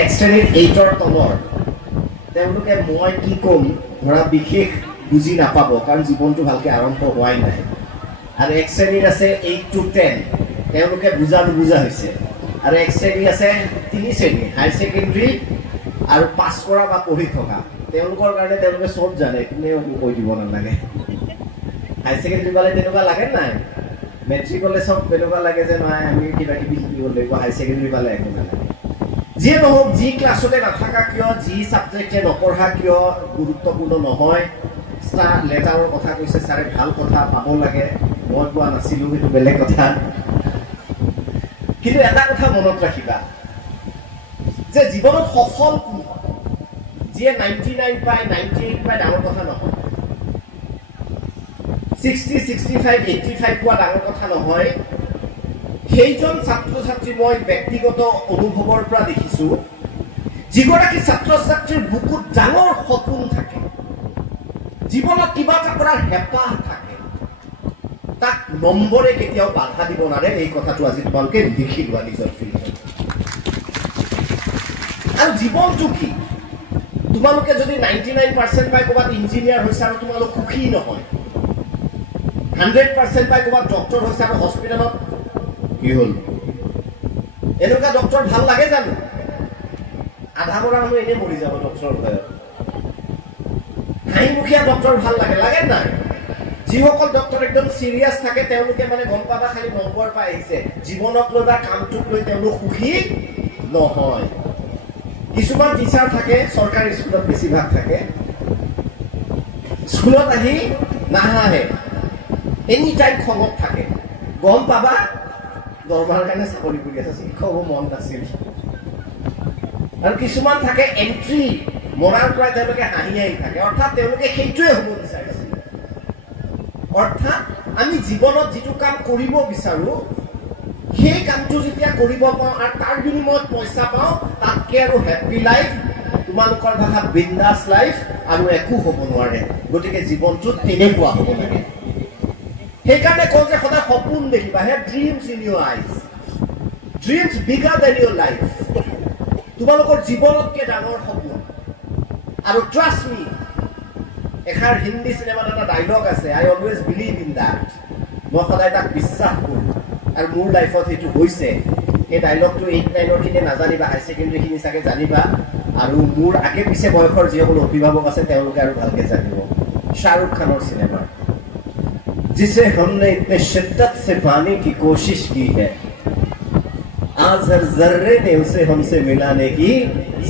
এক শ্ৰেণীৰ 8ৰ তলৰ তেওঁলোকে মই কি ক'ম ধৰা বিশেষ বুজি নাপাব কাৰণ জীৱনটো ভালকৈ আৰম্ভ হোৱাই নাই আৰু এক শ্ৰেণীৰ আছে 8 to 10 তেওঁলোকে বুজা নুবুজা হৈছে আৰু এক শ্ৰেণী আছে 3 শ্ৰেণী হাই ছেকেণ্ডাৰী আৰু পাছ কৰা বা পঢ়ি থকা তেওঁলোকৰ কাৰণে তেওঁলোকে সব জানে কোনেও কৈ দিব নালাগে হাই ছেকেণ্ডাৰী পালে তেনেকুৱা লাগে নাই মেট্ৰিক হ'লে সব তেনেকুৱা লাগে যে নাই আমি কিবা কিবি শিকিব লাগিব হাই ছেকেণ্ডাৰী পালে একো নালাগে যিয়ে নহওক যি ক্লাছতে নাথাকা কিয় যি ছাবজেক্টে নপঢ়া কিয় গুৰুত্বপূৰ্ণ নহয় লেটাৰৰ কথা কৈছে ছাৰে ভাল কথা পাব লাগে মই পোৱা নাছিলোঁ সেইটো বেলেগ কথা কিন্তু এটা কথা মনত ৰাখিবা যে জীৱনত সফল কোন যিয়ে 99 পায় 98 পায় ডাঙৰ কথা নহয় 60 65 85 পোৱা ডাঙৰ কথা নহয় সেইজন ছাত্ৰ ছাত্ৰী মই ব্যক্তিগত অনুভৱৰ পৰা দেখিছোঁ যিগৰাকী ছাত্ৰ ছাত্ৰীৰ বুকুত ডাঙৰ সপোন থাকে জীৱনত কিবা এটা কৰাৰ হেঁপাহ থাকে তাক নম্বৰে কেতিয়াও বাধা দিব নোৱাৰে এই কথাটো আজি তোমালোকে লিখি লোৱা নিজৰ ফিল্ডত আৰু জীৱনটো কি তোমালোকে যদি 99% পাই ক'ৰবাত ইঞ্জিনিয়াৰ হৈছে আৰু তোমালোক সুখী নহয় 100% পাই ক'ৰবাত ডক্টৰ হৈছে আৰু হস্পিটেলত কি হ'ল এনেকুৱা ডক্টৰ ভাল লাগে জানো আধা মৰা মানুহ এনেই মৰি যাব ডক্টৰৰ ভয়ত হাঁহিমুখীয়া ডক্টৰ ভাল লাগে লাগে নাই যিসকল ডক্টৰ একদম চিৰিয়াছ থাকে তেওঁলোকে মানে গম পাবা খালি নম্বৰ পাই আহিছে জীৱনক লৈ বা কামটোক লৈ তেওঁলোক সুখী নহয় কিছুমান টিচাৰ থাকে চৰকাৰী স্কুলত বেছিভাগ থাকে স্কুলত আহি নাহাহে এনি টাইম খঙত থাকে গম পাবা দৰমহাৰ কাৰণে চাকৰি কৰি আছে শিক্ষক হ'ব মন নাছিল আৰু কিছুমান থাকে এণ্ট্ৰি মৰাৰ পৰা তেওঁলোকে হাঁহি আহি থাকে অৰ্থাৎ তেওঁলোকে সেইটোৱে হ'ব বিচাৰিছিল অৰ্থাৎ আমি জীৱনত যিটো কাম কৰিব বিচাৰোঁ সেই কামটো যেতিয়া কৰিব পাওঁ আৰু তাৰ বিনিময়ত পইচা পাওঁ তাতকৈ আৰু হেপী লাইফ তোমালোকৰ ভাষাত বিন্দাছ লাইফ আৰু একো হ'ব নোৱাৰে গতিকে জীৱনটোত তেনেকুৱা হ'ব লাগে সেইকাৰণে কওঁ যে সদায় সপোন দেখিবা হে dreams in your eyes dreams bigger than your life তোমালোকৰ জীৱনতকৈ ডাঙৰ সপোন আৰু ট্ৰাষ্ট মি এষাৰ হিন্দী চিনেমাত এটা ডাইলগ আছে আই অলৱেজ বিলিভ ইন দ্যাট মই সদায় তাক বিশ্বাস কৰোঁ আৰু মোৰ লাইফত সেইটো হৈছে এই ডাইলগটো 8-9ৰখিনি নাজানিবা হাই ছেকেণ্ডাৰীখিনি চাগে জানিবা আৰু মোৰ আগে পিছে বয়সৰ যিসকল অভিভাৱক আছে তেওঁলোকে আৰু ভালকৈ জানিব শ্বাহৰুখ খানৰ চিনেমা जिसे हमने इतने शिद्दत से पाने की कोशिश की है आज हर जर्रे ने उसे हमसे मिलाने की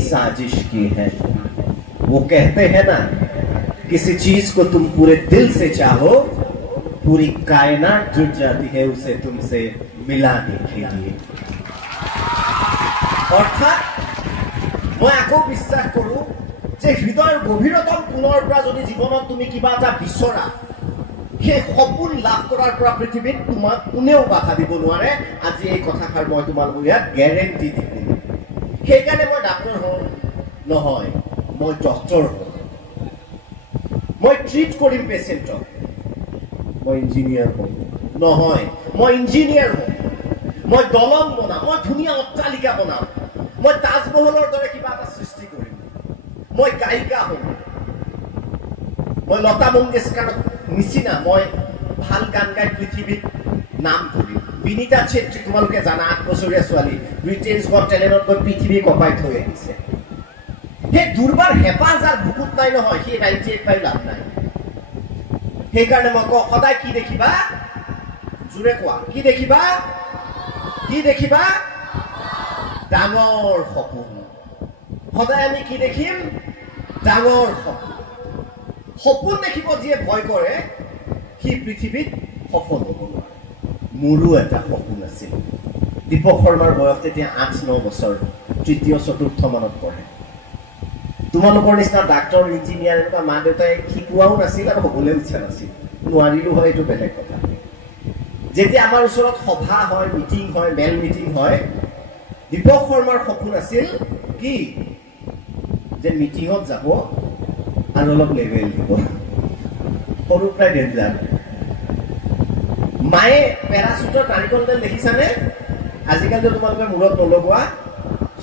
साजिश की है वो कहते हैं ना किसी चीज को तुम पूरे दिल से चाहो पूरी कायनात जुट जाती है उसे तुमसे मिलाने के लिए অর্থাৎ মই আকৌ বিশ্বাস কৰোঁ যে হৃদয়ৰ গভীৰতম কোণৰ পৰা যদি জীৱনত তুমি কিবা এটা বিচৰা সেই সপোন লাভ কৰাৰ পৰা পৃথিৱীত তোমাক কোনেও বাধা দিব নোৱাৰে আজি এই কথাষাৰ মই তোমালোকক ইয়াত গেৰেণ্টি দিম সেইকাৰণে মই ডাক্তৰ হওঁ নহয় মই ডক্টৰ হওঁ মই ট্ৰিট কৰিম পেচেণ্টক মই ইঞ্জিনিয়াৰ হওঁ নহয় মই ইঞ্জিনিয়াৰ হওঁ মই দলং বনাম মই ধুনীয়া অট্টালিকা বনাম মই তাজমহলৰ দৰে কিবা এটা সৃষ্টি কৰিম মই গায়িকা হওঁ মই লতা মংগেশকাৰৰ নিচিনা মই ভাল গান গাই পৃথিৱীত নাম কৰিম বিনীতা চেত্ৰী তোমালোকে জানা 8 বছৰীয়া ছোৱালী ব্ৰিটেইনছ গট টেলেণ্টত গৈ পৃথিৱী কপাই থৈ আহিছে সেই দুৰ্বাৰ হেঁপাহ যাৰ বুকুত নাই নহয় সেই 98 পাই লাভ নাই সেইকাৰণে মই কওঁ সদায় কি দেখিবা জোৰে কোৱা কি দেখিবা ডাঙৰ সপোন সদায় আমি কি দেখিম ডাঙৰ সপোন দেখিব যিয়ে ভয় কৰে সি পৃথিৱীত সফল হ'ব নোৱাৰে মোৰো এটা সপোন আছিল দীপক শৰ্মাৰ বয়স তেতিয়া 8-9 বছৰ তৃতীয় চতুৰ্থ মানত পঢ়ে তোমালোকৰ নিচিনা ডাক্তৰ ইঞ্জিনিয়াৰ এনেকুৱা মা দেউতাই শিকোৱাও নাছিল আৰু হ'বলৈ ইচ্ছা নাছিল নোৱাৰিলো হয় এইটো বেলেগ কথা যেতিয়া আমাৰ ওচৰত সভা হয় মিটিং হয় মেল মিটিং হয় দীপক শৰ্মাৰ সপোন আছিল কি যে মিটিঙত যাব আৰু অলপ লেভেল দিব সৰু প্ৰায় ডেঞ্জাৰ মায়ে পেৰাচুটৰ নাৰিকল তেল দেখিছানে আজিকালি তোমালোকে মূৰত নলগোৱা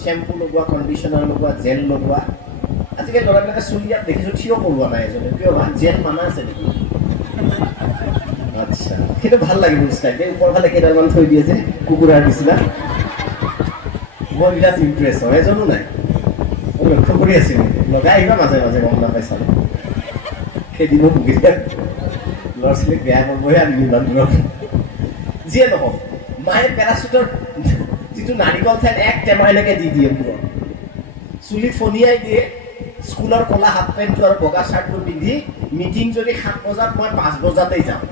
শ্যাম্পু লগোৱা, কণ্ডিশ্যনাৰ লগোৱা, জেল লগোৱা। আজিকালি ল'ৰাবিলাকে চুলি ইয়াত দেখিছোঁ থিয় কৰোৱা নাই এজনে, কিয় বা জেল মানা আছে নেকি? আচ্ছা, সেইটো ভাল লাগিব ষ্টাইল। ওপৰ ফালে কেইডালমান থৈ দিয়ে যে কুকুৰাৰ নিচিনা, মই বিৰাট ইণ্টাৰেষ্ট হয়। এজনো নাই, মই লক্ষ্য কৰি আছিলোঁ। লগাই আহিবা মাজে মাজে, গম নাপাই চাব। সেইদিনো সুবিধা ল'ৰা ছোৱালীক বেয়া কৰিবহে আনিবি ইমান দূৰত। যিয়ে নহওক, মায়ে পেৰাচুটৰ যিটো নাৰিকল তেল এক টেমাইলৈকে দি দিয়ে মূৰত, চুলি ফনিয়াই দিয়ে, স্কুলৰ ক'লা হাফ পেণ্টটো আৰু বগা চাৰ্টটো পিন্ধি মিটিং যদি 7 বজাত, মই 5 বজাতেই যাওঁ।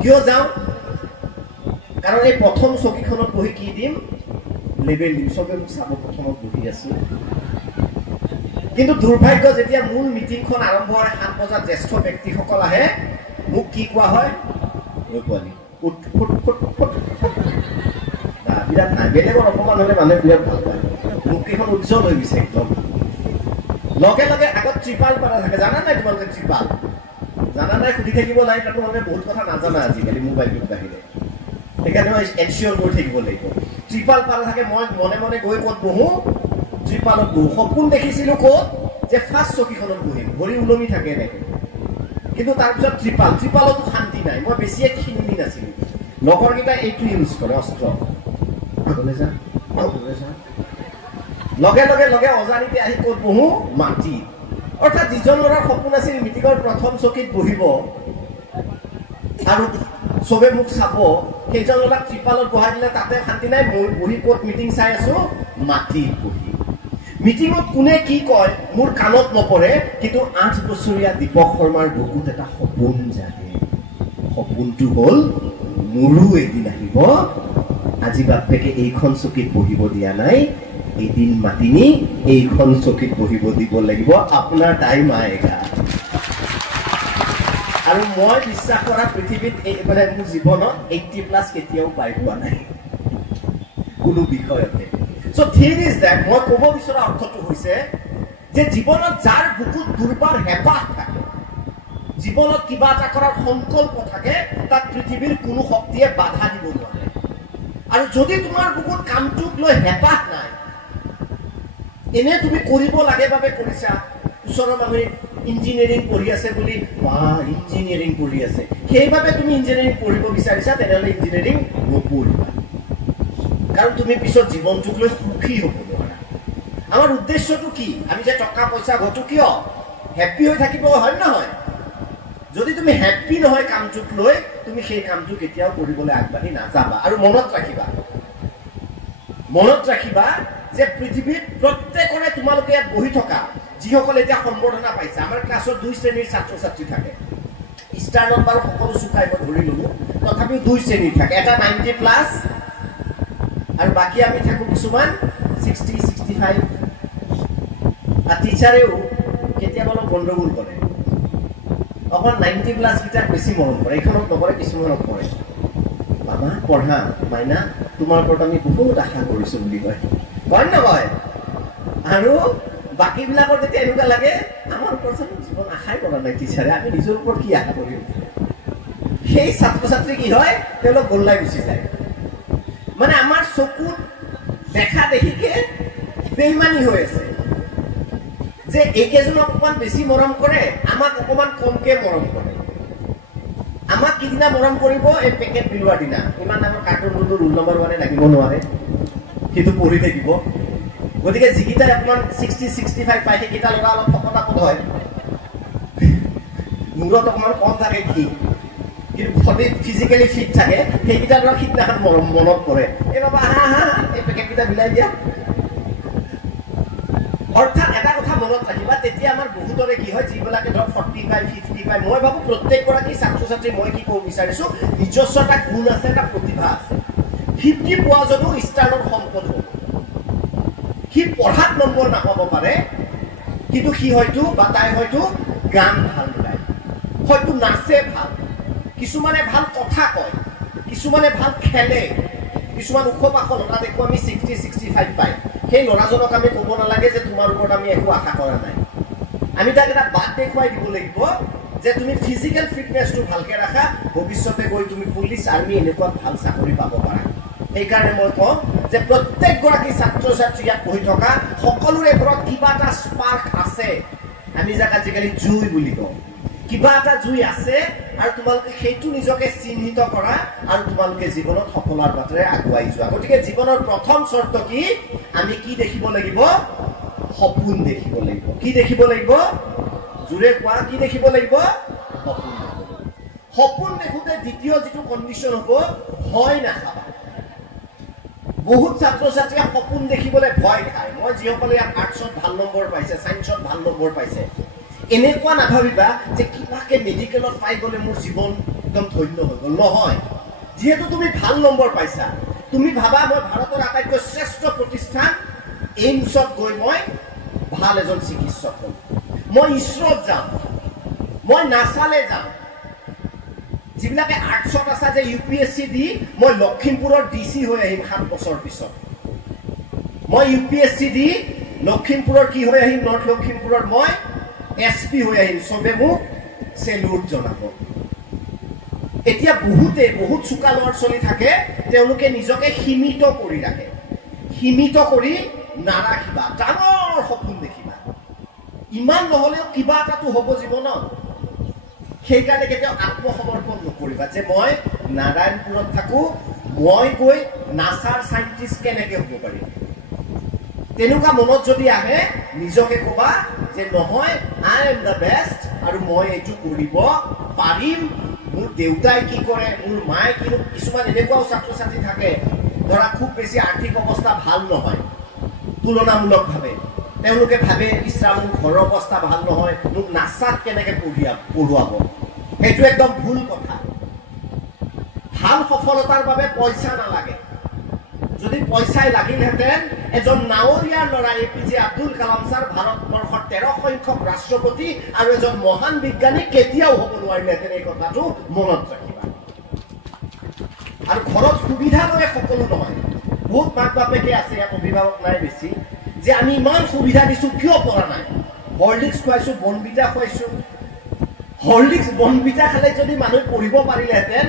কিয় যাওঁ? কাৰণ এই প্ৰথম চকীখনত বহি কি দিম? লেবেল দিম। চবে মোক চাব প্ৰথমত বহি আছো। কিন্তু দুৰ্ভাগ্য, যেতিয়া মূল মিটিংখন আৰম্ভ হয় 7 বজাত, জ্যেষ্ঠ ব্যক্তিসকল আহে, মোক কি কোৱা হয়? বিৰাট নাই, বেলেগৰ অপমান হলে মানুহে বিৰাট ভাল পায়। মুখকেইখন উজ্জ্বল হৈ গৈছে একদম। লগে লগে আগত ত্ৰিপাল পাৰা থাকে, জানা নাই তোমালোকে? ত্ৰিপাল জানা নাই? সুধি থাকিব নাই, তাতো মানে বহুত কথা নাজানা আজিকালি মোবাইলটোৰ বাহিৰে। সেইকাৰণে মই এনচিয়ৰ কৰি থাকিব লাগিব। ত্ৰিপাল পাৰা থাকে, মই মনে মনে গৈ ক'ত বহো? ত্ৰিপালত বহো। সপোন দেখিছিলো ক'ত? যে ফাৰ্ষ্ট চকীখনত বহিম, ভৰি ওলমি থাকে এনেকে। কিন্তু তাৰপিছত ত্ৰিপালতো শান্তি নাই। মই বেছিয়ে খিনমি নাছিলো। লগৰকেইটাই এইটো ইউজ কৰে, অস্ত্ৰ। লগে লগে লগে অজানিতে আহি ক'ত বহো? মাটি। অৰ্থাৎ যিজন ল'ৰাৰ সপোন আছিল মিটিঙৰ প্ৰথম চকীত বহিব আৰু চবে মোক চাব, সেইজন ল'ৰাক ত্ৰিপালত বহাই দিলে তাতে শান্তি নাই। মই বহি ক'ত মিটিং চাই আছো? মাটিত বহি। মিটিঙত কোনে কি কয় মোৰ কাণত নপৰে, কিন্তু 8 বছৰীয়া দীপক শৰ্মাৰ বুকুত এটা সপোন জাগে। সপোনটো হ'ল মোৰো এদিন আহিব। আজি বাপেকে এইখন চকীত বহিব দিয়া নাই, এদিন মাতিনি এইখন চকীত বহিব দিব লাগিব। আপোনাৰ টাইম আয়েগা। আৰু মই বিশ্বাস কৰা পৃথিৱীত মানে মোৰ জীৱনত 80+ কেতিয়াও পাই পোৱা নাই কোনো বিষয়তে। So thing is that মই ক'ব বিচৰা অৰ্থটো হৈছে যে জীৱনত যাৰ বুকুত দুৰ্বাৰ হেঁপাহ থাকে, জীৱনত কিবা এটা কৰাৰ সংকল্প থাকে, তাত পৃথিৱীৰ কোনো শক্তিয়ে বাধা দিব নোৱাৰে। আৰু যদি তোমাৰ বুকুত কামটোক লৈ হেঁপাহ নাই, এনে তুমি কৰিব লাগে বাবে কৰিছা, ওচৰৰ মানুহে ইঞ্জিনিয়াৰিং পঢ়ি আছে বুলি, ইঞ্জিনিয়াৰিং পঢ়ি আছে, সেইবাবে তুমি ইঞ্জিনিয়াৰিং পঢ়িব বিচাৰিছা, তেনেহ'লে ইঞ্জিনিয়াৰিং নপঢ়িবা। কাৰণ তুমি পিছত জীৱনটোক লৈ সুখী হ'ব নোৱাৰা। আমাৰ উদ্দেশ্যটো কি? আমি যে টকা পইচা ঘটো কিয়? হেপ্পী হৈ থাকিব, হয় নহয়? যদি তুমি হেপ্পী নহয় কামটোক লৈ, তুমি সেই কামটো কেতিয়াও কৰিবলৈ আগবাঢ়ি নাযাবা। আৰু মনত ৰাখিবা যে পৃথিৱীত প্ৰত্যেকৰে, তোমালোকে ইয়াত বহি থকা যিসকলে এতিয়া সম্বৰ্ধনা পাইছে, আমাৰ ক্লাছত 2 শ্ৰেণীৰ ছাত্ৰ ছাত্ৰী থাকে। ইষ্টাৰ্ণত বাৰু সকলো চুকাই মই ধৰি ললো, তথাপিও 2 শ্ৰেণীৰ থাকে। এটা 90+ আৰু বাকী আমি থাকো কিছুমান 60-65। আৰু টিচাৰেও কেতিয়াবা অলপ গণ্ডগোল কৰে, অকল 90+ কেইটাক বেছি মৰম কৰে, এইখনত নকৰে, কিছুমানক কৰে। বাবা পঢ়া, মাইনা তোমাৰ ওপৰত আমি বহুত আশা কৰিছো বুলি কয়, হয় নকয়? আৰু বাকীবিলাকৰ যেতিয়া এনেকুৱা লাগে আমাৰ ওপৰত জীৱন আশাই কৰা নাই টিচাৰে, আমি নিজৰ ওপৰত কি আশা কৰিম? সেই ছাত্ৰ ছাত্ৰী কি হয়? তেওঁলোক গোল্লাই গুচি যায়। মানে আমাৰ চকুত দেখা দেখিকে বেইমানি হৈ আছে যে এইকেইজনক অকমান বেছি মৰম কৰে, আমাক অকমান কমকে মৰম কৰে। আমাক কিদিনা মৰম কৰিব? এই পেকেট বিলোৱাৰ দিনা। ইমান ডাঙৰ কাৰ্টুনটো ৰোল নম্বৰ 1 লাগিব নোৱাৰে, সেইটো পঢ়ি থাকিব। গতিকে যিকেইটাই অকমান 60-65 পায়, সেইকেইটা ল'ৰা অলপ শকত হয়, মূৰত অকমান কম থাকে কি, কিন্তু ফিজিকেলি ফিট থাকে, সেইকেইটা ল'ৰা সিদিনাখন মনত পৰে, এই বাবা এই পেকেটকেইটা মিলাই দিয়া। অৰ্থাৎ এটা কথা মনত ৰাখিবা, তেতিয়া আমাৰ বহুতৰে কি হয়, যিবিলাকে ধৰক 45-50 মই ভাবো প্ৰত্যেকগৰাকী ছাত্ৰ ছাত্ৰী, মই কি ক'ব বিচাৰিছো, নিজস্ব এটা গুণ আছে, এটা প্ৰতিভা আছে। 50 পোৱা যদিও ইষ্টাৰ্ণৰ সম্পদ হ'ব। সি পঢ়াত নম্বৰ নাপাব পাৰে, কিন্তু সি হয়তো বা তাই হয়তো গান ভাল গায়, হয়তো নাচে ভাল, কিছুমানে ভাল কথা কয়, কিছুমানে ভাল খেলে, কিছুমান ওখ পাখ ল'ৰা দেখো আমি 60-65 পায়। সেই ল'ৰাজনক আমি ক'ব নালাগে যে তোমাৰ ওপৰত আমি একো আশা কৰা নাই। আমি তাক এটা বাট দেখুৱাই দিব লাগিব যে তুমি ফিজিকেল ফিটনেছটো ভালকে ৰাখা, ভৱিষ্যতে গৈ তুমি পুলিচ, আৰ্মি এনেকুৱা ভাল চাকৰি পাব পাৰা। সেইকাৰণে মই কওঁ যে প্ৰত্যেকগৰাকী ছাত্ৰ ছাত্ৰী ইয়াত পঢ়ি থকা সকলোৰে ঘৰত কিবা এটা স্পাৰ্ক আছে। আমি যাক আজিকালি জুই বুলি কওঁ। কিবা এটা জুই আছে আৰু তোমালোকে সেইটো নিজকে চিহ্নিত কৰা আৰু তোমালোকে জীৱনত সফলতাৰ বাটেৰে আগুৱাই যোৱা। গতিকে জীৱনৰ প্ৰথম চৰ্ত কি? আমি কি দেখিব লাগিব? সপোন দেখিব লাগিব। কি দেখিব লাগিব? জোৰে কোৱা, কি দেখিব লাগিব? সপোন। সপোন দেখোঁতে দ্বিতীয় যিটো কণ্ডিশ্যন হ'ব, ভয় নাখাবা। বহুত ছাত্ৰ ছাত্ৰীয়ে সপোন দেখিবলৈ ভয় খায়। মই যিসকলে ইয়াত আৰ্টছত ভাল নম্বৰ পাইছে, ছায়েন্সত ভাল নম্বৰ পাইছে, এনেকুৱা নাভাবিবা যে কিবাকে মেডিকেলত পাই গ'লে মোৰ জীৱন একদম ধন্য হৈ গ'ল। নহয়, যিহেতু তুমি ভাল নম্বৰ পাইছা, তুমি ভাবা মই ভাৰতৰ আটাইতকৈ শ্ৰেষ্ঠ প্ৰতিষ্ঠান এইমছত গৈ মই ভাল এজন চিকিৎসক হ'ম, মই ইছৰত যাম, মই নাছালে যাম। যিবিলাকে আৰ্টছত আছা যে UPSC দি মই লখিমপুৰৰ DC হৈ আহিম 7 বছৰ পিছত, মই UPSC দি লখিমপুৰৰ কি হৈ আহিম? নৰ্থ লখিমপুৰৰ মই SP হৈ আহিম। চবে মোক চেলুট জনাব। এতিয়া বহুত চোকা ল'ৰা ছোৱালী থাকে, তেওঁলোকে নিজকে সীমিত কৰি ৰাখে। সীমিত কৰি নাৰাখিবা, ডাঙৰ সপোন দেখিবা। ইমান নহ'লেও কিবা এটাতো হ'ব জীৱনত। সেইকাৰণে কেতিয়াও আত্মসমৰ্পণ নকৰিবা যে মই নাৰায়ণপুৰত থাকোঁ, মই গৈ নাছাৰ চাইণ্টিষ্ট কেনেকৈ হ'ব পাৰিম। তেনেকুৱা মনত যদি আহে, নিজকে ক'বা যে নহয়, আই এম দ্য বেষ্ট আৰু মই এইটো কৰিব পাৰিম। মোৰ দেউতাই কি কৰে, মোৰ মায়ে কি। কিছুমান এনেকুৱাও ছাত্ৰ ছাত্ৰী থাকে, ধৰা খুব বেছি আৰ্থিক অৱস্থা ভাল নহয় তুলনামূলকভাৱে। তেওঁলোকে ভাবে ইছৰাম মোৰ ঘৰৰ অৱস্থা ভাল নহয়, মোক নাচাত কেনেকৈ পঢ়ুৱাব। সেইটো একদম ভুল কথা। ভাল সফলতাৰ বাবে পইচা নালাগে। যদি পইচাই লাগিলহেঁতেন, এজন নাৱৰীয়াৰ ল'ৰা APJ আব্দুল কালাম ছাৰ ভাৰতবৰ্ষৰ 13 সংখ্যক ৰাষ্ট্ৰপতি আৰু এজন মহান বিজ্ঞানী কেতিয়াও হ'ব নোৱাৰিলেহেঁতেন। এই কথাটো মনত ৰাখিবা। আৰু ঘৰত সুবিধা লৈ সকলো নহয়। বহুত মাক বাপেকে আছে, ইয়াত অভিভাৱক নাই বেছি, যে আমি ইমান সুবিধা দিছোঁ, কিয় পৰা নাই? হৰলিক্স খুৱাইছোঁ, বনবিটা খুৱাইছোঁ। হৰলিক্স বনবিটা খালে যদি মানুহে পঢ়িব পাৰিলেহেঁতেন,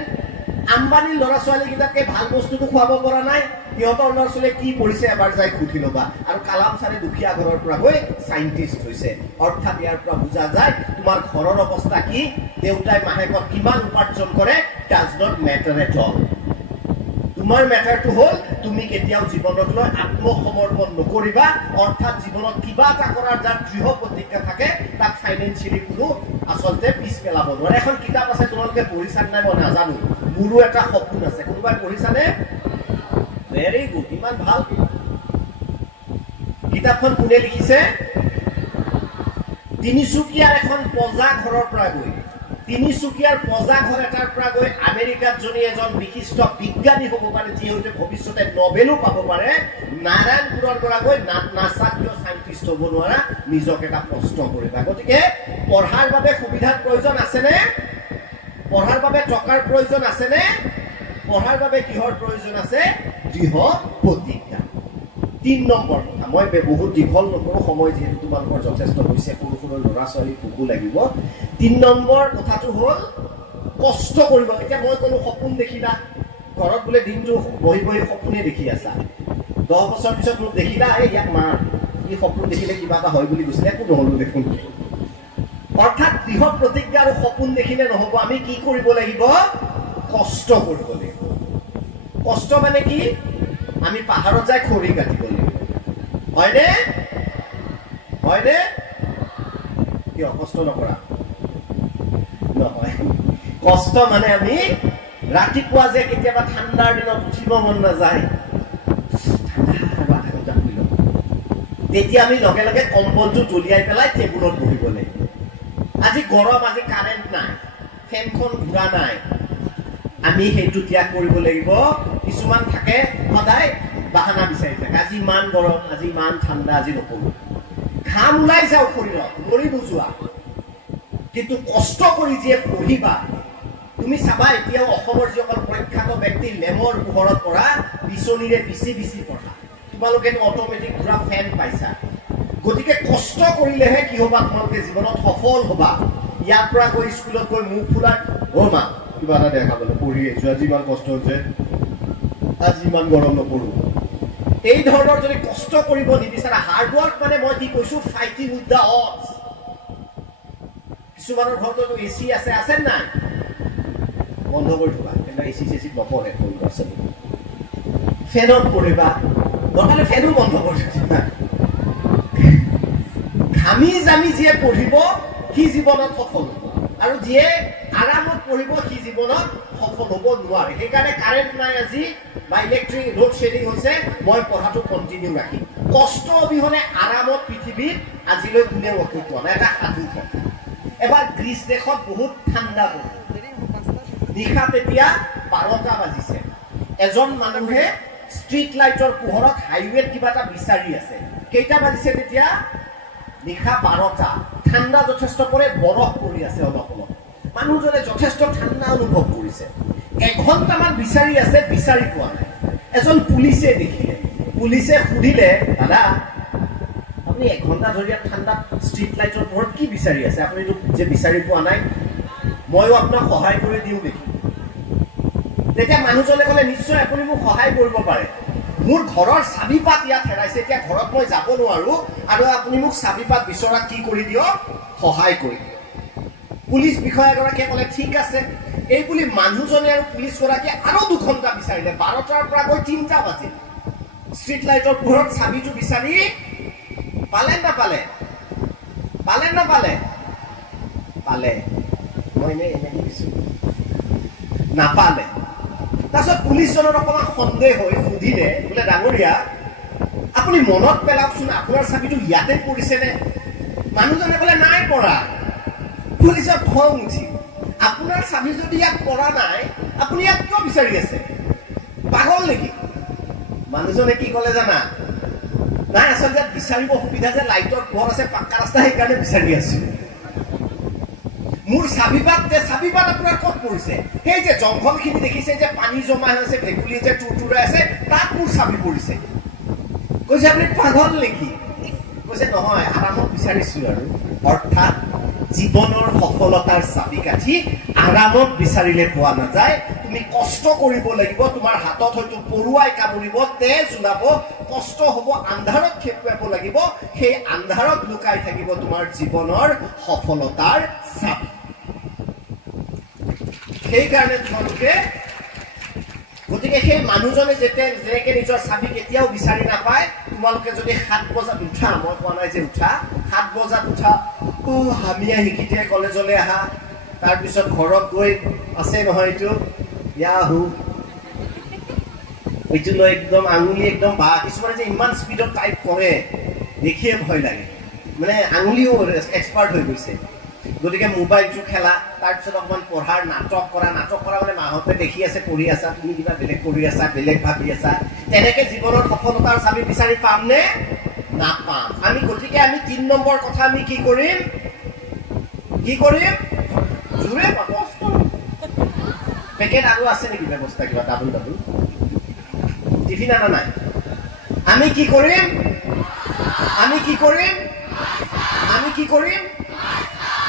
আম্বানীৰ ল'ৰা ছোৱালীকেইটাকে ভাল বস্তুটো খুৱাব পৰা নাই। সিহঁতৰ ল'ৰা ছোৱালীয়ে কি পঢ়িছে এবাৰ যাই সুধি ল'বা। আৰু কালাম ছাৰে দুখীয়া ঘৰৰ পৰা গৈ চাইণ্টিষ্ট হৈছে। অৰ্থাৎ ইয়াৰ পৰা বুজা যায় তোমাৰ ঘৰৰ অৱস্থা কি, দেউতাই মাহেকত কিমান উপাৰ্জন কৰে, does not matter at all. তোমাৰ মেটাৰটো হ'ল তুমি কেতিয়াও জীৱনক লৈ আত্মসমৰ্পণ নকৰিবা। অৰ্থাৎ জীৱনত কিবা এটা কৰাৰ যাৰ দৃঢ় প্ৰতিজ্ঞা থাকে, তাক ফাইনেন্সিয়েলি কোনো আচলতে পিছ পেলাব নোৱাৰে। এখন কিতাপ আছে, তোমালোকে পঢ়িছানে নাই মই নাজানো, মোৰো এটা সপোন আছে। কোনোবাই পঢ়িছানে? ভেৰি গুড, ইমান ভাল। কিতাপখন কোনে লিখিছে? তিনিচুকীয়াৰ এখন পজা ঘৰৰ পৰা গৈ, তিনিচুকীয়াৰ পজা ঘৰ এটাৰ পৰা গৈ আমেৰিকাত যদি এজন বিশিষ্ট বিজ্ঞানী হ'ব পাৰে, যি হয়তো ভৱিষ্যতে নবেলো পাব পাৰে, নাৰায়ণপুৰৰ পৰা গৈ নাছাত কিয় চাইণ্টিষ্ট হ'ব নোৱাৰা? নিজক এটা প্ৰশ্ন কৰিবা। গতিকে পঢ়াৰ বাবে সুবিধাৰ প্ৰয়োজন আছেনে? পঢ়াৰ বাবে টকাৰ প্ৰয়োজন আছেনে? পঢ়াৰ বাবে কিহৰ প্ৰয়োজন আছে? দৃঢ় প্ৰতিজ্ঞা। 3 নম্বৰ কথা, মই বহুত দীঘল নকৰোঁ, সময় যিহেতু তোমালোকৰ যথেষ্ট হৈছে, সৰু সৰু ল'ৰা ছোৱালী ভোকো লাগিব। 3 নম্বৰ কথাটো হ'ল কষ্ট কৰিব। এতিয়া মই ক'লো সপোন দেখিলা, ঘৰত বোলে দিনটো বহি বহি সপোনে দেখি আছা। 10 বছৰ পিছত মোক দেখিলা, এই ইয়াক মাৰ, ই সপোন দেখিলে কিবা এটা হয় বুলি কৈছিলে, একো নহ'লো দেখোন। অৰ্থাৎ দৃঢ় প্ৰতিজ্ঞা আৰু সপোন দেখিলে নহ'ব। আমি কি কৰিব লাগিব? কষ্ট কৰিব লাগিব। কষ্ট মানে কি? আমি পাহাৰত যাই খৰি কাটিব লাগিব, হয়নে? হয়নে? কিয় কষ্ট নকৰা? নহয়, কষ্ট মানে আমি ৰাতিপুৱা যে কেতিয়াবা ঠাণ্ডাৰ দিনত উঠিব মন নাযায়, তেতিয়া আমি লগে লগে কম্বলটো দলিয়াই পেলাই টেবুলত বহিব লাগিব। আজি গৰম, আজি কাৰেণ্ট নাই, ফেনখন ঘূৰা নাই, আমি সেইটো ত্যাগ কৰিব লাগিব। কিছুমান থাকে সদায় বাহানা বিচাৰি থাকে, আজি ইমান গৰম, আজি ইমান ঠাণ্ডা, আজি নকৰোঁ। ঘাম ওলাই যাওঁ শৰীৰত, মৰি নোযোৱা, কিন্তু কষ্ট কৰি যিয়ে পঢ়িবা, তুমি চাবা এতিয়াও অসমৰ যিসকল প্ৰখ্যাত ব্যক্তি লেমৰ পোহৰত পঢ়া, বিচনীৰে বিচি বিচি পঢ়া, তোমালোকেতো অট'মেটিক পুৰা ফেন পাইছা। গতিকে কষ্ট কৰিলেহে কি হ'বা? তোমালোকে জীৱনত সফল হ'বা। ইয়াৰ পৰা গৈ স্কুলত গৈ মুখ ফুলাই, অ' মা কিবা এটা দেখাবলৈ পঢ়ি আহিছোঁ, আজি ইমান কষ্ট হৈছে, আজি ইমান গৰম নপৰো এই ধৰণৰ যদি কষ্ট কৰিব নিবিচাৰা হাৰ্ড ওয়াৰ্ক মানে মই কি কৈছো ফাইটিং উইথ দা অডস কিছুমানৰ ঘৰতো এসি আছে না বন্ধ কৰি থবা এটা এসি চেসি নপৰে কোন আছে ফেনত পঢ়িবা দৰকাৰে ফেনো বন্ধ কৰি থবা ঘামি জামি যিয়ে পঢ়িব সি জীৱনত সফল আৰু যিয়ে আৰামত পঢ়িব সি জীৱনত সফল হ'ব নোৱাৰে সেইকাৰণে কাৰেণ্ট নাই আজি বা ইলেক্ট্ৰিক লোড শেডিং হৈছে মই পঢ়াটো কন্টিনিউ ৰাখিম কষ্ট অবিহনে আৰামত পৃথিৱীত আজিলৈ কোনেও অসুখ পোৱা নাই এটা সাধু কথা এবাৰ গ্ৰীচ দেশত বহুত ঠাণ্ডা হ'ল নিশা তেতিয়া 12টা বাজিছে এজন মানুহে ষ্ট্ৰীট লাইটৰ পোহৰত হাইৱেত কিবা এটা বিচাৰি আছে কেইটা বাজিছে তেতিয়া নিশা 12টা ঠাণ্ডা যথেষ্ট পৰে বৰফ পৰি আছে অলপ অলপ মানুহজনে যথেষ্ট ঠাণ্ডা অনুভৱ কৰিছে এঘণ্টামান বিচাৰি আছে বিচাৰি পোৱা নাই এজন পুলিচে দেখিলে পুলিচে সুধিলে দাদা আপুনি এঘণ্টা ধৰি ঠাণ্ডা ষ্ট্ৰীট লাইটৰ পোহৰত কি বিচাৰি আছে আপুনি যে বিচাৰি পোৱা নাই মইও আপোনাক সহায় কৰি দিওঁ নেকি তেতিয়া মানুহজনে ক'লে নিশ্চয় আপুনি মোক সহায় কৰিব পাৰে মোৰ ঘৰৰ চাবিপাত ইয়াত হেৰাইছে এতিয়া ঘৰত মই যাব নোৱাৰো আৰু আপুনি মোক চাবিপাত বিচৰাত কি কৰি দিও সহায় কৰি দিও পুলিচ বিষয়াগৰাকীয়ে ক'লে ঠিক আছে এই বুলি মানুহজনে আৰু পুলিচ গৰাকীয়ে আৰু 2 ঘণ্টা বিচাৰিলে 12টাৰ পৰা গৈ 3টা বাজিল ষ্ট্ৰীট লাইটৰ পোহৰত চাবিটো বিচাৰি পালে না পালে মই এনে কিছু নাপালে তাৰপিছত পুলিচজনৰ অকণমান সন্দেহ হৈ সুধিলে বোলে ডাঙৰীয়া আপুনি মনত পেলাওকচোন আপোনাৰ চাবিটো ইয়াতে পৰিছেনে মানুহজনে ক'লে নাই পৰা পুলিচৰ খং উঠিল আপোনাৰ চাবি যদি ইয়াত পৰা নাই আপুনি ইয়াত কিয় বিচাৰি আছে পাগল নেকি মানুহজনে কি ক'লে জানা নাই আচলতে বিচাৰিব সুবিধা যে লাইটৰ পোহৰ আছে পাক্কা ৰাস্তা সেইকাৰণে বিচাৰি আছো মোৰ চাবিপাত আপোনাৰ ক'ত পৰিছে সেই যে জংঘলখিনি দেখিছে যে পানী জমা হৈছে ভেকুলী যে টুৰটুৰাই আছে তাত মোৰ চাবি পৰিছে কৈছে আপুনি পাগল নেকি কৈছে নহয় আৰামত বিচাৰিছো আৰু অৰ্থাৎ জীৱনৰ সফলতাৰ চাবিকাঠি আৰামত বিচাৰিলে পোৱা নাযায় তুমি কষ্ট কৰিব লাগিব তোমাৰ হাতত হয়তো পৰুৱাই কামুৰিব তেজ ওলাব কষ্ট হ'ব আন্ধাৰত খেপুৱাব লাগিব সেই আন্ধাৰত লুকাই থাকিব তোমাৰ জীৱনৰ সফলতাৰ চাবি সেইকাৰণে তোমালোকে গতিকে সেই মানুহজনে যেনেকে নিজৰ চাবি কেতিয়াও বিচাৰি নাপায় তোমালোকে যদি 7 বজাত উঠা মই কোৱা নাই যে উঠা 7 বজাত উঠা হামিয়া শিকিতে কলেজলৈ আহা তাৰপিছত ঘৰত গৈ আছে নহয় এইটো ইয়াহু এইটো লৈ একদম আঙুলি একদম বা কিছুমানে যে ইমান স্পীডত টাইপ কৰে দেখিয়ে ভয় লাগে মানে আঙুলিও এক্সপাৰ্ট হৈ গৈছে গতিকে মোবাইলটো খেলা তাৰপিছত অকমান পঢ়াৰ নাটক কৰা মানে মাহঁতে দেখি আছে পঢ়ি আছা তুমি কিবা বেলেগ কৰি আছা বেলেগ ভাবি আছা তেনেকে জীৱনৰ সফলতাৰ চাবি বিচাৰি পামনে নাপাম আমি গতিকে আমি 3 নম্বৰ কথা আমি কি কৰিম জোৰে কষ্ট পেকেট আৰু আছে নেকি ব্যৱস্থা কিবা ডাবল টিফিন আনা নাই আমি কি কৰিম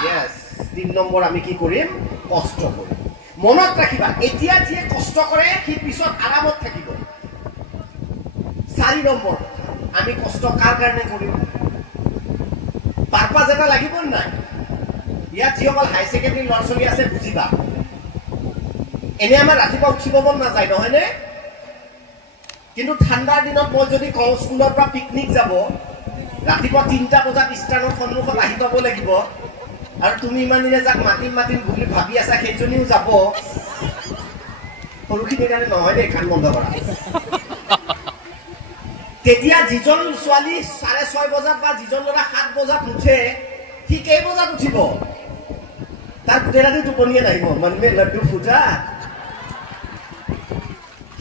Yes, 3 নম্বৰ আমি কি কৰিম কষ্ট কৰিম মনত ৰাখিবা এতিয়া যে কষ্ট কৰে সি পিছত আৰামত থাকিব 4 নম্বৰ আমি কষ্ট কাৰ কাৰণে কৰিম পাৰপাস এটা লাগিব নাই ইয়াত যিসকল হাই সেকেন্ডাৰী ল'ৰা ছোৱালী আছে বুজিবা এনে আমাৰ ৰাতিপুৱা উঠিব মন নাযায় নহয়নে কিন্তু ঠাণ্ডাৰ দিনত মই যদি কওঁ স্কুলৰ পৰা পিকনিক যাব ৰাতিপুৱা 3টা বজাত ইষ্টাৰ্ণৰ সন্মুখত আহি পাব লাগিব আৰু তুমি ইমান দিনে যাক মাতিম বুলি ভাবি আছা সেইজনীও যাব সৰুখিনিৰ কাৰণে নহয় দেই কাণ বন্ধ কৰা তেতিয়া যিজন ছোৱালী 6:30 বজাত বা যিজন ল'ৰা 7 বজাত উঠে সি কেই বজাত উঠিব তাৰ গোটেই ৰাতি টোপনিয়ে নাহিব মনমে লড্ডু ফুটা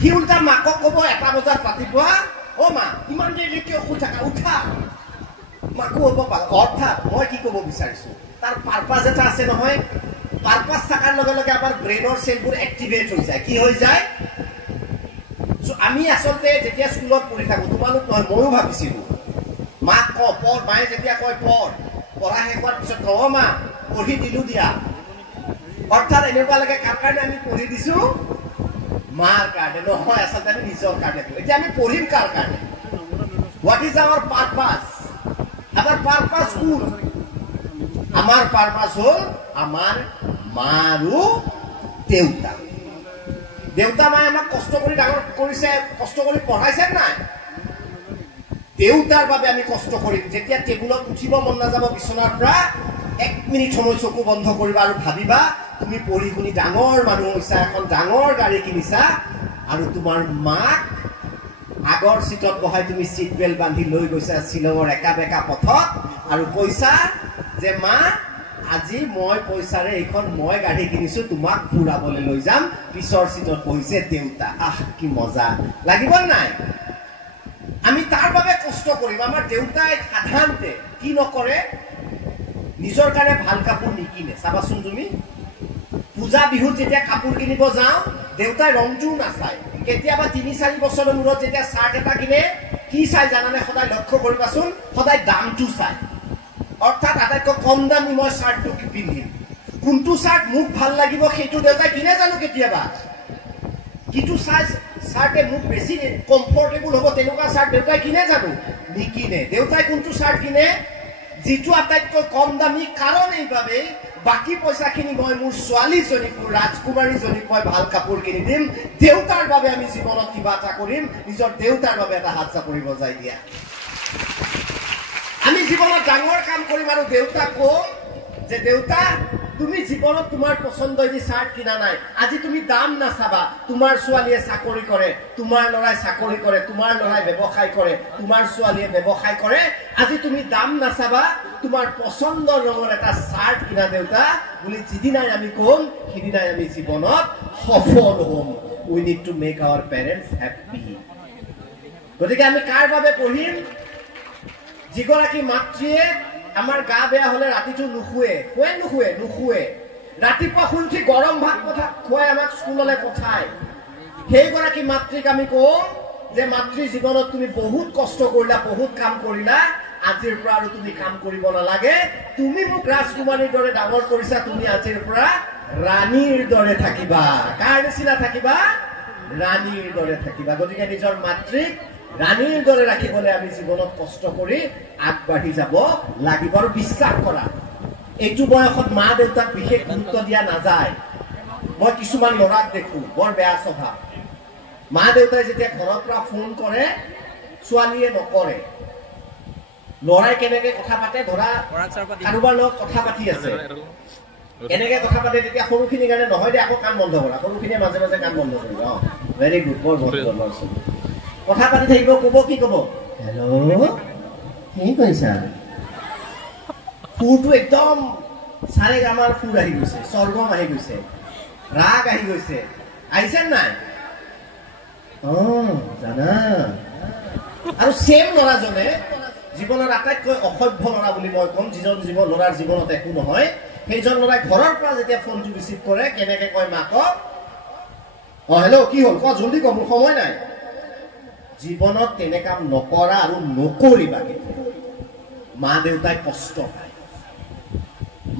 সি উল্টা মাকক ক'ব 1 বজাত ৰাতিপুৱা অ মা ইমান দেৰি কিয় শুই থাকা উঠা মাকো হ'ব পাৰা অৰ্থাৎ মই কি ক'ব বিচাৰিছো তাৰ পাৰপাস এটা আছে নহয় পাৰপাস থাকাৰ লগে লগে আমাৰ ব্ৰেইনৰ সেলবোৰ এক্টিভেট হৈ যায় কি হৈ যায় সো আমি আসলতে যেতিয়া স্কুলত পঢ়ি থাকো তোমালোক নহয় ময়ো ভাবিছিলো মাক পঢ় মায়ে যেতিয়া কয় পঢ়া শেষ হোৱাৰ পিছত কওঁ মা পঢ়ি দিলো দিয়া অৰ্থাৎ এনেকুৱা লাগে কাৰ কাৰণে আমি পঢ়ি দিছো মাৰ কাৰণে নহয় আচলতে আমি নিজৰ কাৰণে এতিয়া আমি পঢ়িম কাৰ কাৰণে হোৱাট ইজ আৱাৰ পাৰপাছ আমাৰ পাৰপাছ কোন আমাৰ পাৰপাছ হ'ল আমাৰ মা আৰু দেউতা দেউতা মায়ে আমাক কষ্ট কৰি ডাঙৰ কৰিছে কষ্ট কৰি পঢ়াইছে নাই দেউতাৰ বাবে আমি কষ্ট কৰিম যেতিয়া টেবুলত উঠিব মন নাযাব বিছনাৰ পৰা 1 মিনিট সময় চকু বন্ধ কৰিবা আৰু ভাবিবা তুমি পঢ়ি শুনি ডাঙৰ মানুহ হৈছা এখন ডাঙৰ গাড়ী কিনিছা আৰু তোমাৰ মাক আগৰ সিটত বহাই তুমি সিট বেল্ট বান্ধি লৈ গৈছা শিলঙৰ একা বেকা পথত আৰু কৈছা যে মা আজি মই পইচাৰে এইখন মই গাড়ী কিনিছো তোমাক ফুৰাবলৈ লৈ যাম পিছৰ সিটত বহিছে দেউতা আহ কি মজা লাগিব নাই আমি তাৰ বাবে কষ্ট কৰিম আমাৰ দেউতাই সাধাৰণতে কি নকৰে নিজৰ কাৰণে ভাল কাপোৰ নিকিনে চাবাচোন তুমি পূজা বিহুত যেতিয়া কাপোৰ কিনিব যাওঁ দেউতাই ৰংটো নাচায় কেতিয়াবা 3-4 বছৰৰ মূৰত যেতিয়া শাৰ্ট এটা কিনে কি চাই জানানে সদায় লক্ষ্য কৰিবাচোন সদায় দামটো চাই অৰ্থাৎ আটাইতকৈ কম দামী মই শাৰ্টটো পিন্ধিম কোনটো শাৰ্ট মোক ভাল লাগিব সেইটো দেউতাই কিনে জানো কেতিয়াবা কিটো সাইজ শার্টে মুখ বেশি কমফর্টেবল হবো তেনেকুৱা শাৰ্ট দেউতাই কিনে জানো নিকিনে দেউতাই কোনটো শাৰ্ট কিনে যেটো আটাইতকৈ কম দামী কাৰণ এইভাবে বাকি পইচাখিনি মই মোৰ ছোৱালীজনীক ৰাজকুমাৰীজনীক মই ভাল কাপোৰ কিনি দিম দেউতাৰ বাবে আমি জীৱনত কিবা এটা কৰিম নিজৰ দেউতাৰ বাবে এটা হাত চাপৰি বজাই দিয়া আমি জীৱনত ডাঙৰ কাম কৰিম আৰু দেউতাক কম যে দেউতা তুমি জীৱনত তোমাৰ পছন্দৰ দি শাৰ্ট কিনা নাই আজি তুমি দাম না চাবা তোমাৰ ছোৱালীয়ে চাকৰি কৰে তোমাৰ লৰাই চাকৰি কৰে তোমাৰ লৰাই ব্যৱসায় কৰে তোমাৰ ছোৱালীয়ে ব্যৱসায় কৰে আজি তুমি দাম না চাবা তোমাৰ পছন্দৰ ৰঙৰ এটা শাৰ্ট কিনা দেউতা বুলি যিদিনাই আমি কম সেইদিনাই আমি জীৱনত সফল হ'ম we need to make our parents happy গতিকে আমি কাৰ বাবে পঢ়িম যিগৰাকী মাতৃয়ে আমাৰ গা বেয়া হলে ৰাতিটো নুখুৱে ৰাতিপুৱা শুই উঠি গৰম ভাত খুৱাই আমাক স্কুললৈ পঠায় সেইগৰাকী মাতৃক আমি কওঁ যে মাতৃ জীৱনত তুমি বহুত কষ্ট কৰিলা বহুত কাম কৰিলা আজিৰ পৰা আৰু তুমি কাম কৰিব নালাগে তুমি মোক ৰাজকুমাৰীৰ দৰে ডাঙৰ কৰিছা তুমি আজিৰ পৰা ৰাণীৰ দৰে থাকিবা কাৰ নিচিনা থাকিবা ৰাণীৰ দৰে থাকিবা গতিকে নিজৰ মাতৃক ৰাণীৰ দৰে ৰাখিবলৈ আমি জীৱনত কষ্ট কৰি আগবাঢ়ি যাব লাগিব আৰু বিশ্বাস কৰা এইটো বয়সত মা দেউতাক বিশেষ গুৰুত্ব দিয়া নাযায় মই কিছুমান ল'ৰাক দেখো বৰ বেয়া স্বভাৱ মা দেউতাই যেতিয়া ঘৰৰ পৰা ফোন কৰে ছোৱালীয়ে নকৰে ল'ৰাই কেনেকে কথা পাতে ধৰা কাৰোবাৰ লগত কথা পাতি আছে এনেকে কথা পাতে তেতিয়া সৰুখিনিৰ কাৰণে নহয় দে আকৌ কাম বন্ধ কৰা সৰুখিনিয়ে মাজে মাজে কাম বন্ধ কৰিব ভেৰি গুড বৰ ভাল কথা পাতি থাকিব কব কি কব হেল্ল' কি কৈছা সুৰটো একদম চাৰে গামাৰ সুৰ আহি গৈছে স্বৰ্গম আহি গৈছে ৰাগ আহি গৈছে আহিছে নাই জানা আৰু সেম ল'ৰাজনে জীৱনৰ আটাইতকৈ অসভ্য ল'ৰা বুলি মই কম যিজন ল'ৰাৰ জীৱনত একো নহয় সেইজন ল'ৰাই ঘৰৰ পৰা যেতিয়া ফোনটো ৰিচিভ কৰে কেনেকে কয় মাকক হেল্ল' কি হ'ল কোৱা জলদি কোৱা মোৰ সময় নাই জীৱনত তেনে কাম নকৰা আৰু নকৰিবা মা দেউতাই কষ্ট পায়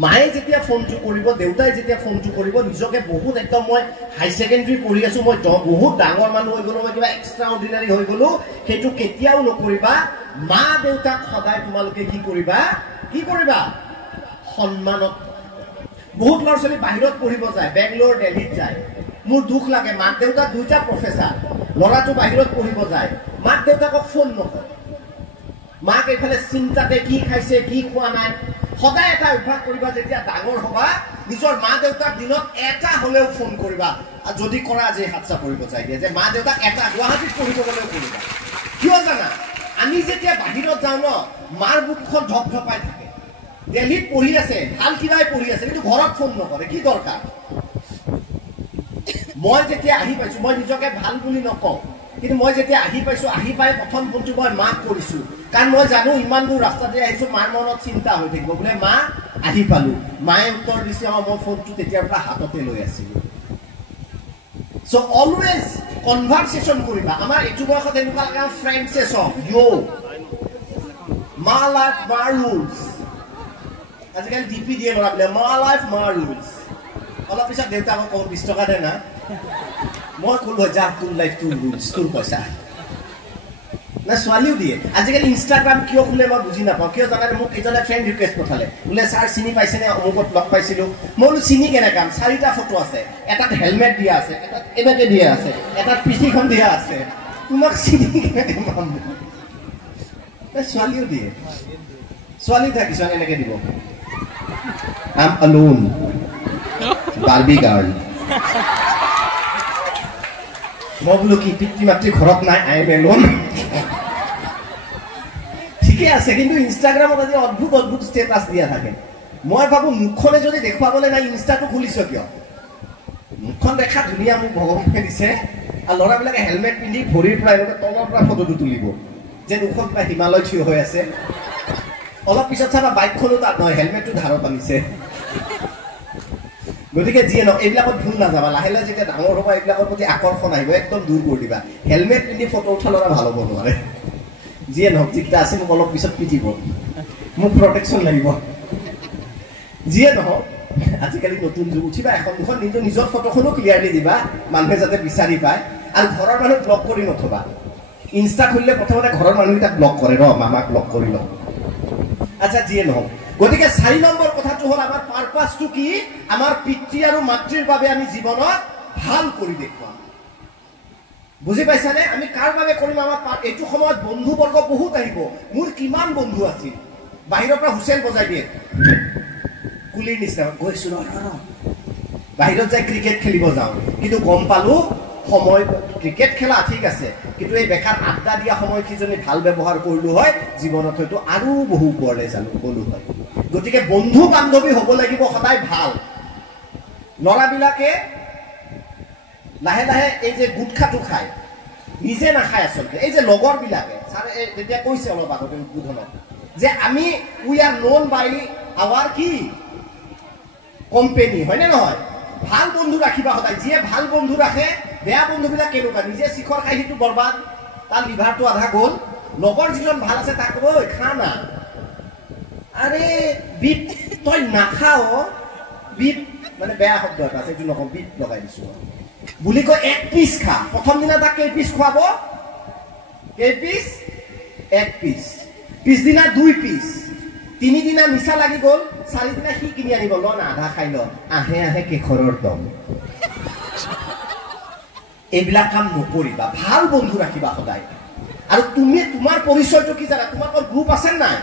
মায়ে যেতিয়া ফোনটো কৰিব দেউতাই যেতিয়া ফোনটো কৰিব নিজকে বহুত একদম মই হাই ছেকেণ্ডাৰী পঢ়ি আছো মই বহুত ডাঙৰ মানুহ হৈ গলো মই কিবা এক্সট্ৰা অৰ্ডিনাৰী হৈ গলো সেইটো কেতিয়াও নকৰিবা মা দেউতাক সদায় তোমালোকে কি কৰিবা সন্মানত বহুত ল'ৰা ছোৱালী বাহিৰত পঢ়িব যায় বেংগলোৰ দিল্লীত যায় মোৰ দুখ লাগে মাক দেউতাক দুইটা প্ৰফেচাৰ ল'ৰাটো বাহিৰত পঢ়িব যায় মাক দেউতাকক ফোন নকৰে মাক এইফালে চিন্তাতে কি খাইছে কি খোৱা নাই সদায় এটা অভ্যাস কৰিবা যেতিয়া ডাঙৰ হবা নিজৰ মা দেউতাক দিনত এটা হলেও ফোন কৰিবা আৰু যদি কৰা আজি হাতছা পৰিব যায় দিয়ে যে মা দেউতাক এটা গুৱাহাটীত পঢ়িব গলেও কৰিবা কিয় জানা আমি যেতিয়া বাহিৰত যাওঁ ন মাৰ বুকখন ধপধপাই থাকে দিল্লীত পঢ়ি আছে ভাল কিবাই পঢ়ি আছে কিন্তু ঘৰত ফোন নকৰে কি দৰকাৰ মই যেতিয়া আহি পাইছো মই নিজকে ভাল বুলি নকওঁ কিন্তু মই যেতিয়া আহি পাইছো আহি পাই প্ৰথম ফোনটো মই মাক কৰিছো কাৰণ মই জানো ইমান দূৰ ৰাস্তাতে আহিছো মাৰ মনত চিন্তা হৈ থাকিব বোলে মা আহি পালো মায়ে উত্তৰ দিছে মই ফোনটো তেতিয়াৰ পৰা হাততে লৈ আছিলো সো অলৱেজ কনভাৰসেচন কৰিবা আমাৰ এইটো বয়সত এনেকুৱা লাগে ফ্ৰেণ্ডছে চব মা লাইফ মা ৰুলছ আজিকালি ডিপি দিয়ে ল'ৰা বোলে মা লাইফ মা ৰুলছ অলপ পিছত দেউতাকক কওঁ 20 টকা দে না মই ক'লো যা তোৰ লাইফ তোৰ পইচা না ছোৱালীও দিয়ে আজিকালি ইনষ্টাগ্ৰাম কিয় খোলে মই বুজি নাপাওঁ কিয় জানানে মোক এজনে ফ্ৰেণ্ড ৰিকুৱেষ্ট পঠালে বোলে ছাৰ চিনি পাইছেনে অমুকত লগ পাইছিলোঁ মই বোলো চিনি কেনেকৈ পাম 4টা ফটো আছে এটাত হেলমেট দিয়া আছে এটাত এনেকৈ দিয়া আছে এটাত পিঠিখন দিয়া আছে তোমাক চিনি কেনেকৈ পাম ছোৱালীও দিয়ে ছোৱালী থাকে কিছুমান এনেকৈ দিব I am alone Barbie girl মই বোলো কি পিতৃ মাতৃ ঘৰত নাই আই এম এলোন ঠিকে আছে কিন্তু ইনষ্টাগ্ৰামত আজি অদ্ভুত ষ্টেটাছ দিয়া থাকে মই ভাবো মুখখনে যদি দেখুৱাবলৈ নাই ইনষ্টাটো খুলিছ কিয় মুখখন দেখা ধুনীয়া মোক ভগৱানে দিছে আৰু ল'ৰাবিলাকে হেলমেট পিন্ধি ভৰিৰ পৰা এনেকৈ তলৰ পৰা ফটোটো তুলিব যে দুখন কিবা হিমালয় থিয় হৈ আছে অলপ পিছত চাবা বাইকখনো তাত নহয় হেলমেটটো ধাৰত আনিছে গতিকে যিয়ে নহওক এইবিলাকত ভুল নাযাবা লাহে লাহে যেতিয়া ডাঙৰ হ'ব এইবিলাকৰ প্ৰতি আকৰ্ষণ আহিব একদম দূৰ কৰি দিবা হেলমেট পিন্ধি ফটো উঠা ল'ৰা ভাল হ'ব নোৱাৰে যিয়ে নহওক যিকেইটা আছে মোক অলপ পিছত পিটিব মোক প্ৰটেকশ্যন লাগিব যিয়ে নহওক আজিকালি নতুন যুগ উঠিবা এখন দুখন নিজৰ ফটোখনো ক্লিয়াৰলি দিবা মানুহে যাতে বিচাৰি পায় আৰু ঘৰৰ মানুহ ব্লক কৰি নথবা ইনষ্টা খুলিলে প্ৰথমতে ঘৰৰ মানুহকেইটাক ব্লক কৰে মামাক ব্লক কৰি লওঁ আচ্ছা যিয়ে নহওক গতিকে 4 নম্বৰ কথাটো হ'ল আমাৰ পাৰপাছটো কি আমাৰ পিতৃ আৰু মাতৃৰ বাবে আমি জীৱনত ভাল কৰি দেখুৱাম বুজি পাইছানে আমি কাৰ বাবে কৰিম আমাৰ এইটো সময়ত বন্ধু বৰ্গ বহুত আহিব মোৰ কিমান বন্ধু আছিল বাহিৰৰ পৰা হুইচেল বজাই দিয়ে কুলিৰ নিচিনা গৈছো বাহিৰত যাই ক্ৰিকেট খেলিব যাওঁ কিন্তু গম পালো সময় ক্ৰিকেট খেলা ঠিক আছে কিন্তু এই বেকাৰ আড্ডা দিয়া সময়খিনি ভাল ব্যৱহাৰ কৰিলো হয় জীৱনত হয়তো আৰু বহু ওপৰলৈ গলো হয় গতিকে বন্ধু বান্ধৱী হ'ব লাগিব সদায় ভাল ল'ৰাবিলাকে লাহে লাহে এই যে গুটখাটো খায় নিজে নাখায় আচলতে এই যে লগৰবিলাকে ছাৰে তেতিয়া কৈছে অলপ আগতে উদ্বোধনত যে আমি we are known by our কি কোম্পানী হয়নে নহয় ভাল বন্ধু ৰাখিবা সদায় যিয়ে ভাল বন্ধু ৰাখে বেয়া বন্ধুবিলাক কেনেকুৱা নিজে শিখৰ খাই সিটো বৰবাদ তাৰ লিভাৰটো আধা গ'ল লগৰ যিজন ভাল আছে তাক ক'ব ঐ খা না আৰে বিট তই নাখাও বিট মানে বেয়া শব্দ এটা আছে এইটো নকওঁ বিট লগাই দিছো বুলি কয় 1 পিচ খা প্ৰথম দিনা তাক কেই পিচ খুৱাব 1 পিচ পিছদিনা 2 পিচ 3 দিনা নিচা লাগি গ'ল 4 দিনা সি কিনি আনিব ল না আধা খাই ল আহে আহে কেশৰৰ দম এইবিলাক কাম নকৰিবা ভাল বন্ধু ৰাখিবা সদায় আৰু তুমি তোমাৰ পৰিচয়টো কি জানা তোমাকৰ গ্ৰুপ আছে নাই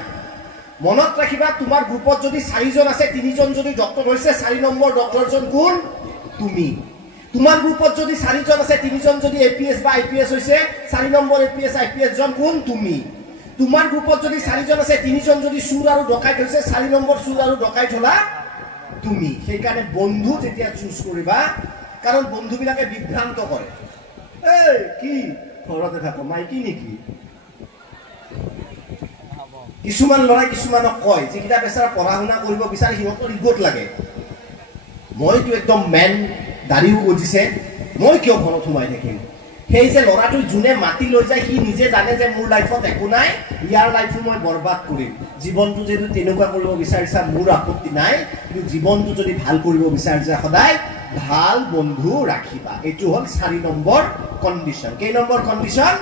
মনত ৰাখিবা তোমাৰ গ্ৰুপত যদি 4 জন আছে 3 জন যদি ডক্টৰ হৈছে 4 নম্বৰ ডক্টৰজন কোন তুমি তোমাৰ গ্ৰুপত যদি 4 জন আছে 3 জন যদি এপিএছ বা আইপিএছ হৈছে 4 নম্বৰ এপিএছ আইপিএছ জন কোন তুমি তোমাৰ গ্ৰুপত যদি 4 জন আছে 3 জন যদি চুৰ আৰু ডকাইত হৈছে 4 নম্বৰ চুৰ আৰু ডকাইত হলা তুমি সেইকাৰণে বন্ধু যেতিয়া চুজ কৰিবা কাৰণ বন্ধুবিলাকে বিভ্ৰান্ত কৰে এই কি ঘৰতে থাকো মাইকি নেকি কিছুমান ল'ৰাই কিছুমানক কয় যিকেইটা বেচাৰা পঢ়া শুনা কৰিব বিচাৰে সিহঁতৰ ইগত লাগে মইতো একদম মেন দাড়িও গজিছে মই কিয় ঘৰত সোমাই থাকিম সেই যে ল'ৰাটো যোনে মাতি লৈ যায় সি নিজে জানে যে মোৰ লাইফত একো নাই ইয়াৰ লাইফো মই বৰবাদ কৰিম জীৱনটো যদি তেনেকুৱা কৰিব বিচাৰিছা মোৰ আপত্তি নাই কিন্তু জীৱনটো যদি ভাল কৰিব বিচাৰিছা সদায় ভাল বন্ধু ৰাখিবা এইটো হ'ল 4 নম্বৰ কণ্ডিশ্যন কেই নম্বৰ কণ্ডিশ্যন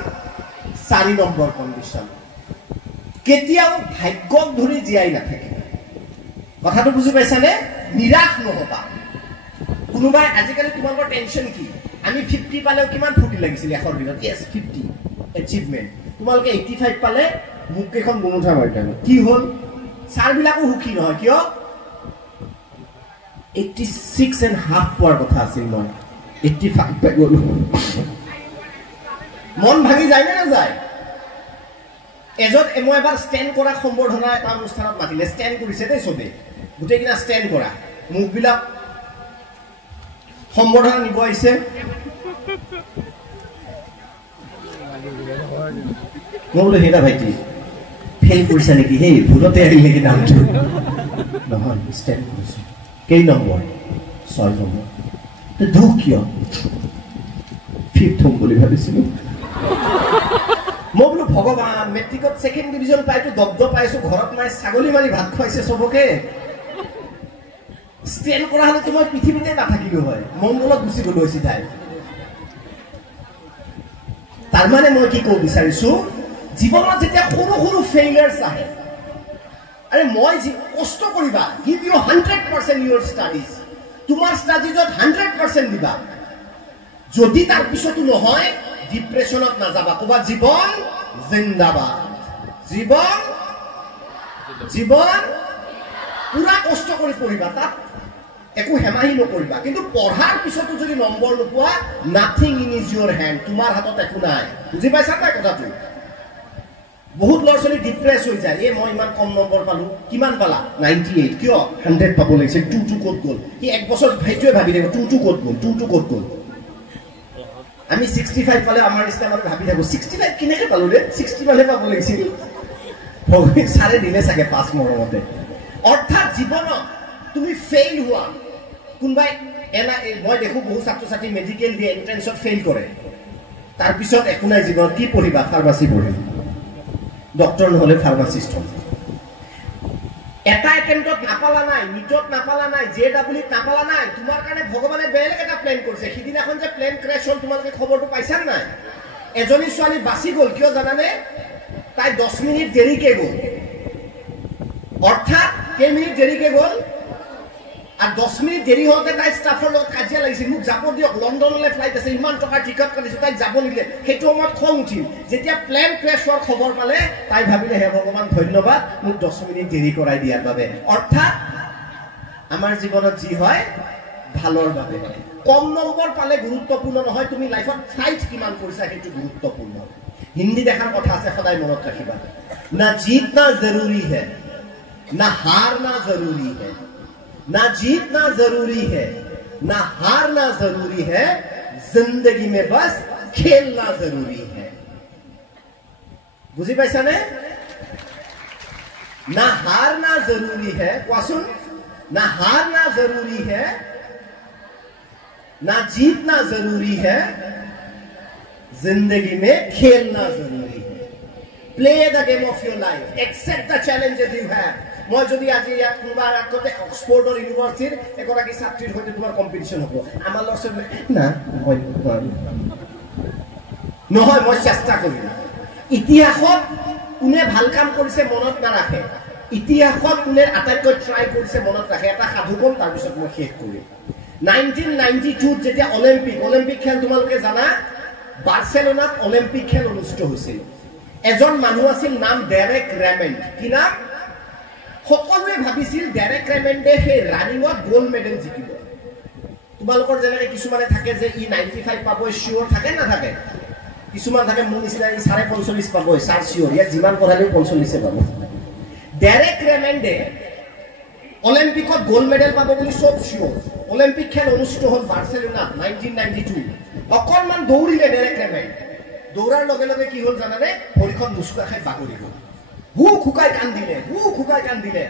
4 নম্বৰ কণ্ডিশ্যন কেতিয়াও ভাগ্যক ধৰি জীয়াই নাথাকে কথাটো বুজি পাইছানে নিৰাশ নহবা কোনোবাই আজিকালি তোমালোকৰ টেনশ্যন কি আমি 50 পালেও কিমান ফুটি লাগিছিল এখৰ দিনত ইয়েছ 50 এচিভমেণ্ট তোমালোকে 85 পালে মুখ কেইখন বনুঠা মাৰিলে কি হ'ল ছাৰবিলাকো সুখী নহয় কিয় 86.5 পোৱাৰ কথা আছিল মই 85 পাই গ'লো মন ভাঙি যায় নে নাযায় এজন মই এবাৰ ষ্টেণ্ড কৰা সম্বৰ্ধনা এটা অনুষ্ঠানত মাতিলে ষ্টেণ্ড কৰিছে দেই চবে গোটেইকিনা ষ্টেণ্ড কৰা মুখবিলাক সম্বৰ্ধনা নিব আহিছে মই বোলো হেৰা ভাইটি ফেইল কৰিছা নেকি সেই ভুলতে আহিল নেকি নামটো নহয় ষ্টেণ্ড কৰিছে কেই নম্বৰ 6 নম্বৰ দুখ কিয় 5th হ'ম বুলি ভাবিছিলোঁ মই বোলো ভগৱান মেট্ৰিকত 2nd ডিভিজন পাইতো দব্দ পাইছো ঘৰত নাই ছাগলী মাৰি ভাত খুৱাইছে চবকে ষ্টেণ্ড কৰা হ'লে তো মই পৃথিৱীতে নাথাকিলো হয় মংগলত গুচি গলো চিধাই তাৰ মানে মই কি ক'ব বিচাৰিছো জীৱনত যেতিয়া সৰু সৰু ফেইলিয়াৰছ আহে আৰে মই কষ্ট কৰিবা give you 100% your studies তোমাৰ ষ্টাডিজত 100% দিবা যদি তাৰ পিছতো নহয় ডিপ্ৰেছনত নাযাবা কবা জীৱন জিন্দাবাদ জীৱন জীৱন পুৰা কষ্ট কৰি পঢ়িবা তাত একো হেমাহি নকৰিবা কিন্তু পঢ়াৰ পিছতো যদি নম্বৰ নোপোৱা nothing in is Euro hand তোমাৰ হাতত একো নাই বুজি পাইছা নাই কথাটো বহুত ল'ৰা ছোৱালী ডিপ্ৰেছ হৈ যায় এই মই ইমান কম নম্বৰ পালো কিমান পালা 98 কিয় 100 পাব লাগিছিল 2 ক'ত গ'ল সি এক বছৰ ভাইটোৱে ভাবি থাকিব 2 ক'ত গ'ল 2 ক'ত গ'ল আমি 65 পালে আমাৰ নিচিনা মানে ভাবি থাকো 65 কেনেকৈ পালো ৰে 60 পালে পাব লাগিছিল ভগৱান চাৰে দিলে চাগে পাঁচ মৰমতে অৰ্থাৎ জীৱনত তুমি ফেইল হোৱা কোনবাই মই দেখো বহু ছাত্ৰ ছাত্ৰী মেডিকেল দিয়ে এন্ট্ৰেন্সত ফেইল কৰে তাৰপিছত একো নাই জীৱনত কি পঢ়িবা ফাৰ্মাচী পঢ়িম ডক্টৰ নহলে ফাৰ্মাচিষ্ট হ'ব এটা এটেম্পটত নাপালা নাই নিটত নাপালা নাই জেডব্লিউত নাপালা নাই তোমাৰ কাৰণে ভগৱানে বেলেগ এটা প্লেন কৰিছে সিদিনাখন যে প্লেন ক্ৰেছ হ'ল তোমালোকে খবৰটো পাইছা নাই এজনী ছোৱালী বাচি গ'ল কিয় জানানে তাই 10 মিনিট দেৰিকে গ'ল অৰ্থাৎ কেই মিনিট দেৰিকে গ'ল আৰ 10 মিনিট দেৰি হতে তাই স্টাফৰ লগত কাজিয়া লাগিছিল মোক যাব দিয়ক লণ্ডনলৈ ফ্লাইট আছে ইমান টকা টিকট কাটিছো তাই যাব নিদিলে সেইটো সময়ত খং উঠিল যেতিয়া প্লেন ক্ৰেছ হোৱাৰ খবৰ পালে তাই ভাবিলে হে ভগৱান ধন্যবাদ মোক 10 মিনিট দেৰি কৰাই দিয়াৰ বাবে অৰ্থাৎ আমাৰ জীৱনত যি হয় ভালৰ বাবে কম নম্বৰ পালে গুৰুত্বপূৰ্ণ নহয় তুমি লাইফত ফাইট কিমান কৰিছা সেইটো গুৰুত্বপূৰ্ণ হিন্দী দেখাৰ কথা আছে সদায় মনত ৰাখিবা না জিতনা জৰুৰী है ना हारना जरूरी है ना जीतना जरूरी है ना हारना जरूरी है जिंदगी में बस खेलना जरूरी है बुझी पाइसा ने ना हारना जरूरी है क्वासुन ना हारना जरूरी है ना जीतना जरूरी है जिंदगी में खेलना जरूरी है play the game of your life accept the challenges you have মই যদি আজি ইয়াত কোনোবাৰ আগতে অক্সফোৰ্ডৰ ইউনিভাৰ্সিটিৰ একৰাকি ছাত্ৰীৰ সৈতে তোমাৰ কম্পিটিশন হ'ব আমাৰ লছৰ না নহয় মই চেষ্টা কৰিম ইতিহাসত কোনে ভাল কাম কৰিছে মনত নাৰাখে ইতিহাসত কোনে আটাইতকৈ ট্ৰাই কৰিছে মনত ৰাখে এটা সাধু কম তাৰ পিছত মই শেষ কৰিম 1992 যেতিয়া অলিম্পিক খেল তোমালোকে জানা বাৰ্চেলোনাত অলিম্পিক খেল অনুষ্ঠিত হৈছিল এজন মানুহ আছিল নাম ডেৰেক ৰেমণ্ড কি নাম সকলোৱে ভাবিছিল ডেৰেক ৰেমণ্ডে সেই ৰানিঙত গোল্ড মেডেল জিকিব তোমালোকৰ যেনেকৈ কিছুমানে থাকে যে ই 95 পাব শিওৰ থাকে না থাকে কিছুমান থাকে মোৰ নিচিনা ই 45 পাব সাৰ শিওৰ ইয়াক যিমান পঢ়ালেও 45 পাব ডেৰেক ৰেমণ্ডে অলিম্পিকত গোল্ড মেডেল পাব বুলি সব শিওৰ অলিম্পিক খেল অনুষ্ঠিত হ'ল বাৰ্চেলোনা 1992 অকণমান দৌৰিলে ডেৰেক ৰেমণ্ড দৌৰাৰ লগে লগে কি হ'ল জানানে ভৰিখন মুচকা খাই বাগৰি গ'ল খুকাই কান্দিলে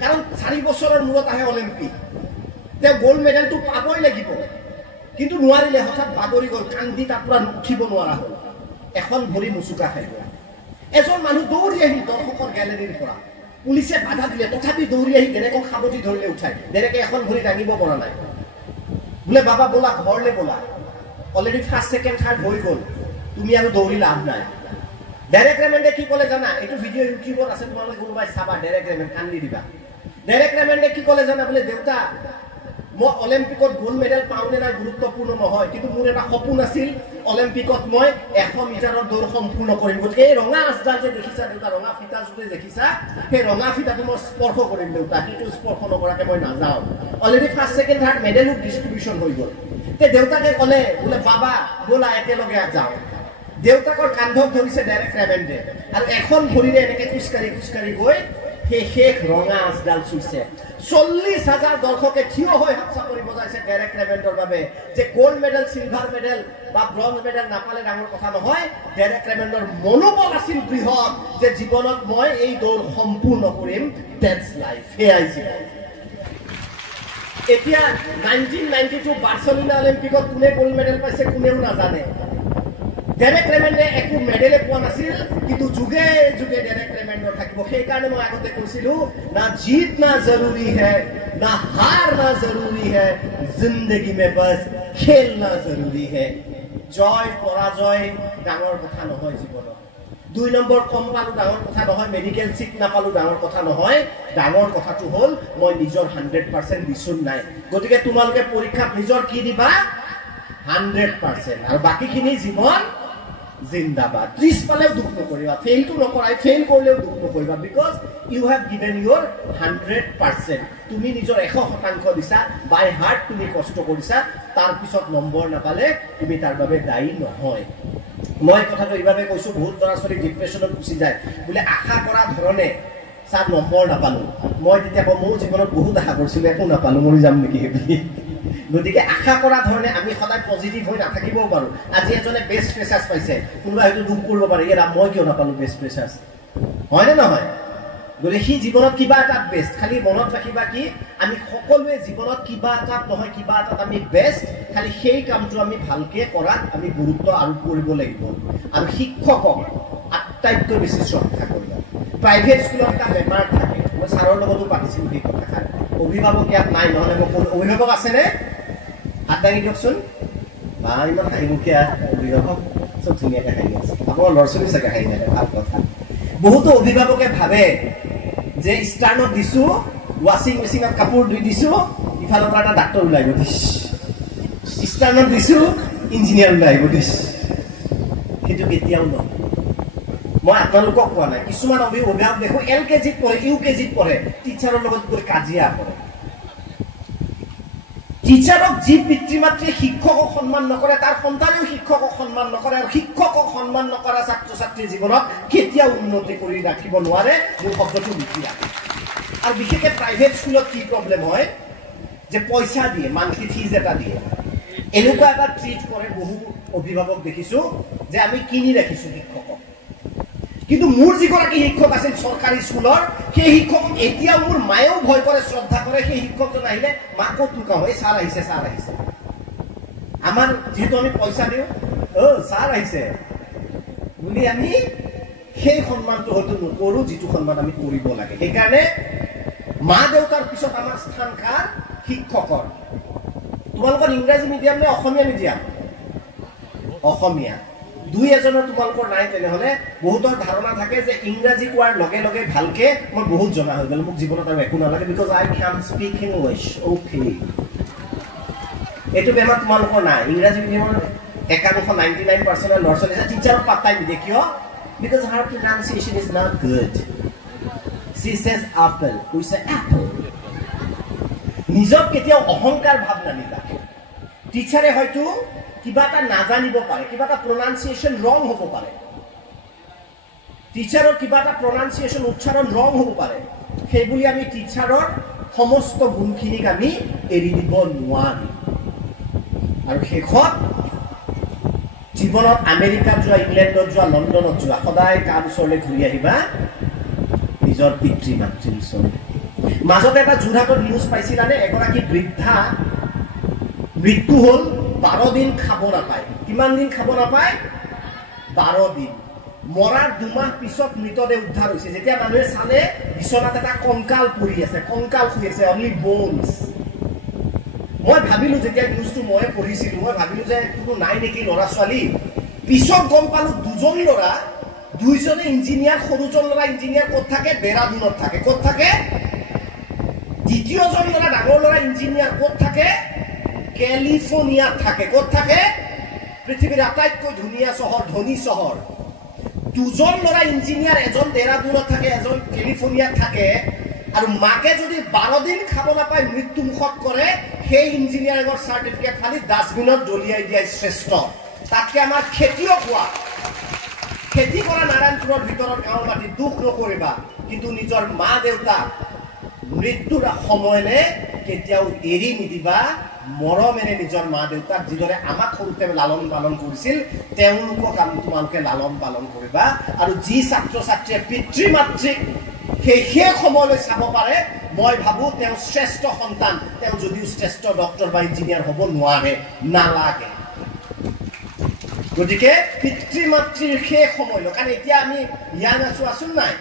কাৰণ 4 বছৰৰ মূৰত আহে অলিম্পিক তে গোল্ড মেডেলটো পাবই লাগিব কিন্তু নোৱাৰিলে হঠাৎ বাগৰি গ'ল কান্দি তাৰ পৰা উঠিব নোৱাৰা হ'ল এখন ভৰি মুচুকা খাই গ'ল এজন মানুহ দৌৰি আহিল দৰ্শকৰ গ্যালাৰীৰ পৰা পুলিচে বাধা দিলে তথাপি দৌৰি আহি ডেৰেকক সাবতি ধৰিলে উঠাই ডেৰেকে এখন ভৰি দাঙিব পৰা নাই বোলে বাবা বলা ঘৰলৈ বলা অলৰেডি ফাৰ্ষ্ট সেকেন্ড থাৰ্ড হৈ গ'ল তুমি আৰু দৌৰি লাভ নাই ডেৰেক ৰেমণ্ডে কি ক'লে জানা এইটো ভিডিও ইউটিউবত আছে তোমালোকে কোনোবাই চাবা ডেৰেক ৰেমণ্ড কান্দি দিবা ডেৰেক ৰেমণ্ডে কি ক'লে জানা বোলে দেউতা মই অলিম্পিকত গোল্ড মেডেল পাওঁনে নাই গুৰুত্বপূৰ্ণ নহয় কিন্তু মোৰ এটা সপোন আছিল অলিম্পিকত মই 100 মিটাৰৰ দৌৰ সম্পূৰ্ণ কৰিম গতিকে এই ৰঙা আজডাল যে দেখিছা দেউতা ৰঙা ফিটা যদি দেখিছা সেই ৰঙা ফিটাটো মই স্পৰ্শ কৰিম দেউতা সেইটো স্পৰ্শ নকৰাকে মই নাযাওঁ অলৰেডি ফাৰ্ষ্ট সেকেন্ড থাৰ্ড মেডেলো ডিস্ট্ৰিবিউশন হৈ গ'ল তে দেউতাকে ক'লে বোলে বাবা ব'লা একেলগে যাওঁ দেউতাকৰ কান্ধত ধৰিছে ডেৰেক ৰেমণ্ডে আৰু এখন ভৰিৰে এনেকে খুচকাৰি গৈ সেই শেষ ৰঙা আজডাল চুইছে 40,000 দৰ্শকে থিয় হৈ হাতচাপৰি বজাইছে ডেৰেক ৰেমণ্ডৰ বাবে যে গোল্ড মেডেল সিলভাৰ মেডেল বা ব্ৰঞ্জ মেডেল নাপালে ডাঙৰ কথা নহয় ডেৰেক ৰেমণ্ডৰ মনোবল আছিল বৃহৎ যে জীৱনত মই এই দৌৰ সম্পূৰ্ণ কৰিম দ্যাটস লাইফ হেয়াই জীৱন এতিয়া 1992 বাৰ্চেলোনা অলিম্পিকত কোনে গোল্ড মেডেল পাইছে কোনেও নাজানে ডেৰেক ৰেমণ্ডে একো মেডেলে পোৱা নাছিল কিন্তু যুগে যুগে ডেৰেক ৰেমণ্ডৰ থাকিব সেইকাৰণে মই আগতে কৈছিলো না জিতনা জৰুৰী है না हारना जरूरी है जिंदगी में बस खेलना जरूरी है জয় পরাজয় ডাঙৰ কথা নহয় জীৱনত 2 নম্বৰ কম পালো ডাঙৰ কথা নহয় মেডিকেল সিট নাপালো ডাঙৰ কথা নহয় ডাঙৰ কথাটো হ'ল মই নিজৰ 100% দিছো নাই গতিকে তোমালোকে পৰীক্ষাত নিজৰ কি দিবা 100% আৰু বাকিখিনি জীৱন জিন্দাবাদ 30 পালেও দুখ নকৰিবা ফেইলটো নকৰাই ফেইল কৰিলেও দুখ নকৰিবা বিকজ ইউ হেভ গিভেন ইউৰ 100% তুমি নিজৰ 100% দিছা বাই হাৰ্ট তুমি কষ্ট কৰিছা তাৰ পিছত নম্বৰ নাপালে তুমি তাৰ বাবে দায়ী নহয় মই কথাটো এইভাবে কৈছো বহুত ল'ৰা-ছোৱালী ডিপ্ৰেছনত গুচি যায় বোলে আশা কৰা ধৰণে সাত নম্বৰ নাপালো মই তেতিয়া মোৰ জীৱনত বহুত আশা কৰিছিলো একো নাপালো মৰি যাম নেকি হেবি গতিকে আশা কৰা ধৰণে আমি সদায় পজিটিভ হৈ নাথাকিবও পাৰো আজি এজনে বেষ্ট ফ্ৰেছাৰ্ছ পাইছে কোনোবা হয়তো দুখ কৰিব পাৰে এৰা মই কিয় নাপালো বেষ্ট ফ্ৰেছাৰ্ছ হয় নে নহয় গলে হি জীৱনত কিবা এটা বেষ্ট খালি মনত ৰাখিবা কি আমি সকলোৱে জীৱনত কিবা এটা নহয় কিবা এটা আমি বেষ্ট খালি সেই কামটো আমি ভালকে কৰাত আমি গুৰুত্ব আৰোপ কৰিব লাগিব আৰু শিক্ষকক আটাইতকৈ বেছি শ্ৰদ্ধা কৰিব প্ৰাইভেট স্কুলত এটা বেমাৰ থাকে মই ছাৰৰ লগতো পাতিছিলো এই কথা অভিভাৱক ইয়াত নাই নহলে মই অভিভাৱক আছে নে হাত দাঙি দিয়কচোন বা ইমান হাঁহিমুখীয়া অভিভাৱক চব ধুনীয়াকৈ হাঁহি আছে আপোনাৰ ল'ৰা-ছোৱালী চাগে হাঁহি থাকে ভাল কথা বহুতো অভিভাৱকে ভাবে যে ষ্টাৰ্ণত দিছো ৱাশ্বিং মেচিনত কাপোৰ ধুই দিছো ইফালৰ পৰা এটা ডাক্তৰ ওলাই আহিব ষ্টাৰ্ণত দিছো ইঞ্জিনিয়াৰ ওলাই আহিব সেইটো কেতিয়াও নহয় মই আপোনালোকক কোৱা নাই কিছুমান অভিভাৱক দেখো LKG পঢ়ে UKG পঢ়ে টিচাৰৰ লগত গৈ কাজিয়া কৰে টিচাৰক যি পিতৃ-মাতৃয়ে শিক্ষকক সন্মান নকৰে তাৰ সন্তানেও শিক্ষকক সন্মান নকৰে আৰু শিক্ষকক সন্মান নকৰা ছাত্ৰ-ছাত্ৰীৰ জীৱনত কেতিয়াও উন্নতি কৰি ৰাখিব নোৱাৰে মোৰ শব্দটো লিখি ৰাখে আৰু বিশেষকৈ প্ৰাইভেট স্কুলত কি প্ৰব্লেম হয় যে পইচা দিয়ে মান্থলি ফিজ এটা দিয়ে এনেকুৱা এটা ট্ৰিট কৰে বহু অভিভাৱক দেখিছো যে আমি কিনি ৰাখিছো শিক্ষকক কিন্তু মোৰ যিগৰাকী শিক্ষক আছিল চৰকাৰী স্কুলৰ সেই শিক্ষক এতিয়া মোৰ মায়েও ভয় কৰে শ্ৰদ্ধা কৰে সেই শিক্ষকজন আহিলে মাকো টুকা হয় ছাৰ আহিছে আমাৰ যেহেতু আমি পইচা দিওঁ ছাৰ আহিছে বুলি আমি সেই সন্মানটো হয়তো নকৰো যিটো সন্মান আমি কৰিব লাগে সেইকাৰণে মা দেউতাৰ পিছত আমাৰ স্থান কাৰ শিক্ষকৰ তোমালোকৰ ইংৰাজী মিডিয়াম নে অসমীয়া মিডিয়াম অসমীয়া দুই এজনৰ তোমালোকৰ নাই তেনেহলে বহুতৰ ধাৰণা থাকে যে ইংৰাজী কোৱাৰ লগে লগে ভালকে মই বহুত জনা হৈ গ'ল মোক জীৱনত আৰু একো নালাগে because I can speak English okay এটো বেমাৰ তোমালোকৰ নাই ইংৰাজী মিডিয়ামৰ 99% ল'ৰা-ছোৱালী টিচাৰক পাত্তাই নিদিয়ে কিয় because her pronunciation is not good she says apple we say apple নিজক কেতিয়াও অহংকাৰ ভাৱ নানিবা টিচাৰে হয়তো কিবা এটা নাজানিব পাৰে কিবা এটা প্ৰনাউন্সিয়েচন ৰং হ'ব পাৰে টিচাৰৰ কিবা এটা প্ৰনাউন্সিয়েচন উচ্চাৰণ ৰং হ'ব পাৰে সেই বুলি আমি টিচাৰৰ সমস্ত গুণখিনিক আমি এৰি দিব নোৱাৰি আৰু শেষত জীৱনত আমেৰিকাত যোৱা ইংলেণ্ডত যোৱা লণ্ডনত যোৱা সদায় কাৰ ওচৰলৈ ঘূৰি আহিবা নিজৰ পিতৃ-মাতৃৰ ওচৰলৈ মাজতে এটা যোৰহাটত নিউজ পাইছিলানে এগৰাকী বৃদ্ধা মৃত্যু হ'ল 12 দিন খাব নাপায় কিমান দিন খাব নাপায় 12 দিন মৰাৰ 2 মাহ পিছত মৃতদেহ উদ্ধাৰ হৈছে যেতিয়া মানুহে চালে বিছনাত এটা কংকাল পৰি আছে কংকাল শুই আছে অনলি বোনছ মই ভাবিলো যেতিয়া নিউজটো মই পঢ়িছিলো মই ভাবিলো যে কোনো নাই নেকি ল'ৰা-ছোৱালী পিছত গম পালো দুজন ল'ৰা দুইজনে ইঞ্জিনিয়াৰ সৰুজন ল'ৰা ইঞ্জিনিয়াৰ ক'ত থাকে দেৰাদুনত থাকে ক'ত থাকে দ্বিতীয়জন ল'ৰা ডাঙৰ ল'ৰা ইঞ্জিনিয়াৰ ক'ত থাকে কেলিফোৰ্নিয়াত থাকে ক'ত থাকে পৃথিৱীৰ আটাইতকৈ ধুনীয়া চহৰ ধনী চহৰ দুজন ল'ৰা ইঞ্জিনিয়াৰ এজন দেৰাদুনত থাকে এজন কেলিফোৰ্নিয়াত থাকে আৰু মাকে যদি 12 দিন খাব নাপায় মৃত্যু মুখত কৰে সেই ইঞ্জিনিয়াৰিঙৰ চাৰ্টিফিকেট খালি ডাষ্টবিনত দলিয়াই দিয়া শ্ৰেষ্ঠ তাতকে আমাৰ খেতিয়ক হোৱা খেতি কৰা নাৰায়ণপুৰৰ ভিতৰত গাঁৱৰ মাটি দুখ নকৰিবা কিন্তু নিজৰ মা দেউতা মৃত্যুৰ সময়লে কেতিয়াও এৰি নিদিবা মৰমেৰে নিজৰ মা দেউতাক যিদৰে আমাক সৰুতে লালন পালন কৰিছিল তেওঁলোকক তোমালোকে লালন পালন কৰিবা আৰু যি ছাত্ৰ-ছাত্ৰীয়ে পিতৃ-মাতৃক সেই সময়লৈ চাব পাৰে মই ভাবো তেওঁ শ্ৰেষ্ঠ সন্তান তেওঁ যদিও শ্ৰেষ্ঠ ডক্টৰ বা ইঞ্জিনিয়াৰ হ'ব নোৱাৰে নালাগে গতিকে পিতৃ-মাতৃৰ সেই সময়লৈ কাৰণ এতিয়া আমি ইয়ান আছো নাই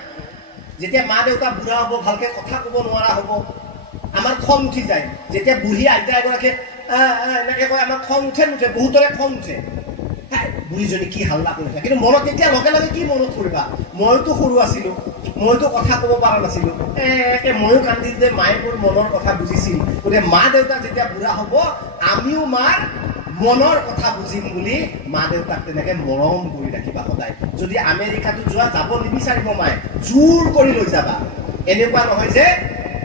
যেতিয়া মা দেউতা বুঢ়া হ'ব ভালকে কথা ক'ব নোৱাৰা হ'ব আমাৰ খং উঠি যায় যেতিয়া বুঢ়ী আইতা এগৰাকী এনেকৈ কয় আমাৰ খং উঠে বহুতৰে খং উঠে বুঢ়ীজনী কি হাল্লা কৰিছে কিন্তু মনত তেতিয়া লগে লগে কি মনত কৰিবা মইতো সৰু আছিলো মইতো কথা ক'ব পৰা নাছিলো একে ময়ো কান্দি যে মায়ে মোৰ মনৰ কথা বুজিছিল গতিকে মা দেউতা যেতিয়া বুঢ়া হ'ব আমিও মাৰ মনৰ কথা বুজিম বুলি মা দেউতাক তেনেকে মৰম কৰি ৰাখিবা সদায় যদি আমেৰিকাতো যোৱা যাব নিবিচাৰিব মায়ে জোৰ কৰি লৈ যাবা এনেকুৱা নহয় যে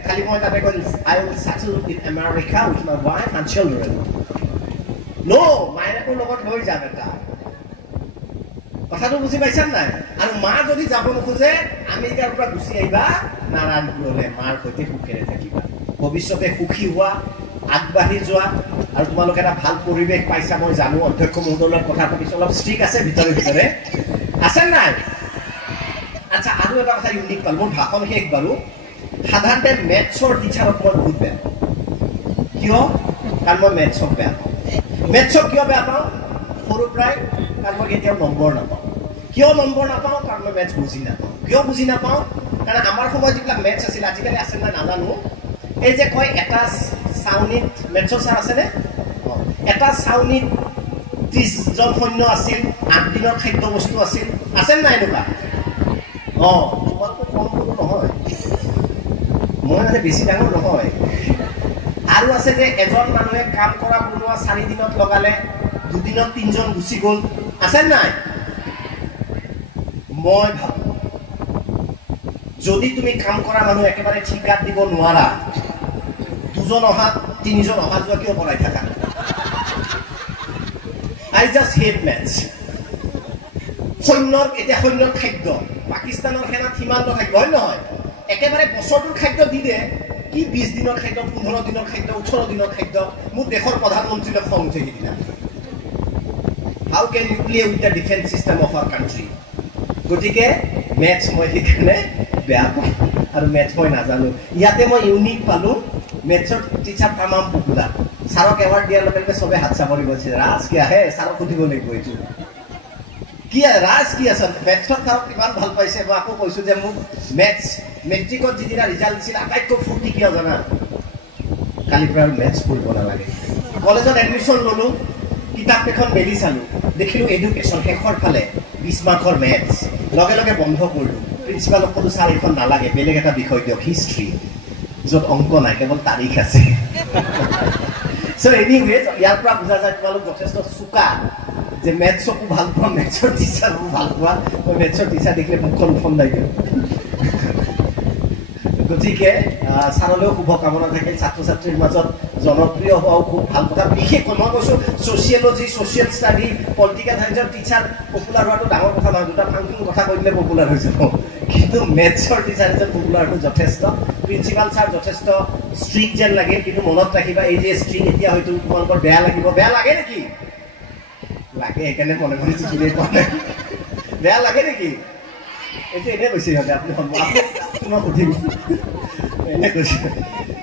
খালি মই তাতে কৈ I will settle in America with my wife and children no মায়েকৰ লগত লৈ যাম এটা কথাটো বুজি পাইছা নাই আৰু মা যদি যাব নোখোজে আমেৰিকাৰ পৰা গুচি আহিবা নাৰায়ণপুৰলৈ মাৰ সৈতে সুখেৰে থাকিবা ভৱিষ্যতে সুখী হোৱা আগবাঢ়ি যোৱা আৰু তোমালোক এটা ভাল পৰিৱেশ পাইছা মই জানো অধ্যক্ষ মহোদয়ৰ কথা পাতিছো অলপ ষ্ট্ৰিক আছে ভিতৰে ভিতৰে আছে নাই আচ্ছা আৰু এটা কথা ইউনিক পাল মোৰ ভাষণ শেষ বাৰু সাধাৰণতে মেথছৰ টিচাৰক মই বহুত বেয়া কিয় কাৰণ মই মেথছক বেয়া পাওঁ মেথছক কিয় বেয়া পাওঁ সৰু প্ৰায় কাৰণ মই কেতিয়াও নম্বৰ নাপাওঁ কিয় নম্বৰ নাপাওঁ কাৰণ মই মেথছ বুজি নাপাওঁ কিয় বুজি নাপাওঁ কাৰণ আমাৰ সময়ত যিবিলাক মেথছ আছিল আজিকালি আছে নাই নাজানো এই যে কয় এটা চাউনিত মেথছৰ ছাৰ আছেনে এটা চাউনিত 30জন সৈন্য আছিল 8 দিনৰ খাদ্য বস্তু আছিল আছে নাই এনেকুৱা তোমালোকে কম সৰু নহয় মই মানে বেছি ডাঙৰ নহয় আৰু আছে যে এজন মানুহে কাম কৰা বনোৱা 4 দিনত লগালে 2 দিনত 3জন গুচি গ'ল আছে নাই মই ভাবো যদি তুমি কাম কৰা মানুহ একেবাৰে ঠিকাত দিব নোৱাৰা 2জন অহা 3জন অহা যোৱা কিয় কৰাই থাকা I just hate maths সৈন্যৰ এতিয়া সৈন্যৰ খাদ্য পাকিস্তানৰ সেনাত সীমান্ত খাদ্য হয় নহয় একেবাৰে বছৰটোৰ খাদ্য দি দে কি 20 দিনৰ খাদ্য 15 দিনৰ খাদ্য 18 দিনৰ খাদ্য মোৰ দেশৰ প্ৰধানমন্ত্ৰীলৈ খং উঠে সেইদিনা How can you play with the defense system of our country? গতিকে মেথছ মই সেইকাৰণে বেয়া পাওঁ আৰু মেথছ মই নাজানো ইয়াতে মই ইউনিক পালো মেথছৰ টিচাৰ তামাম পপুলাৰ ছাৰক এৱাৰ্ড দিয়াৰ লগে লগে চবে হাত চাপৰি গৈছে ৰাজ কি আহে ছাৰক সুধিব লাগিব এইটো কি ৰাজ কি আছে মেথছৰ ছাৰক ইমান ভাল পাইছে মই আকৌ কৈছো যে মোক মেথছ মেট্ৰিকত যিদিনা ৰিজাল্ট দিছিল আটাইতকৈ ফূৰ্তি কিয় জানা কালিৰ পৰা মেথছ পঢ়িব নালাগে কলেজত এডমিশ্যন ল'লো কিতাপ এখন মেলি চালো দেখিলো এডুকেশ্যন শেষৰ ফালে 20 মাৰ্কৰ মেথছ লগে লগে বন্ধ কৰিলো প্ৰিন্সিপালক ক'লো ছাৰ এইখন নালাগে বেলেগ এটা বিষয় দিয়ক হিষ্ট্ৰী য'ত অংক নাই কেৱল তাৰিখ আছে চ' এনিৱেজ ইয়াৰ পৰা বুজা যায় তোমালোক যথেষ্ট চোকা যে মেথছকো ভাল পোৱা মেথছৰ টিচাৰকো ভাল পোৱা মই মেথছৰ টিচাৰ দেখিলে মুখখন উফন্দাই দিওঁ গতিকে ছাৰলৈও শুভকামনা থাকিল ছাত্ৰ ছাত্ৰীৰ মাজত জনপ্ৰিয় হোৱাও খুব ভাল কথা বিশেষকৈ মই কৈছো ছচিয়লজি ছচিয়েল ষ্টাডি পলিটিকেল সায়েন্সৰ টিচাৰ পপুলাৰ হোৱাটো ডাঙৰ কথা নহয় দুটা ফাংচন কথা কৈ দিলে পপুলাৰ হৈ যাব কিন্তু মেথছৰ টিচাৰ এজন পপুলাৰ হোৱাটো যথেষ্ট প্ৰিন্সিপাল ছাৰ যথেষ্ট ষ্ট্ৰিক্ট যেন লাগে কিন্তু মনত ৰাখিবা এই যে ষ্ট্ৰিক্ট এতিয়া হয়তো তোমালোকৰ বেয়া লাগিব বেয়া লাগে নেকি লাগে সেইকাৰণে মনে মনে চিঠিলেই পোৱা নাই বেয়া লাগে নেকি এইটো এনে কৈছে সিহঁতে আপুনি তোমাক সুধিব এনে কৈছে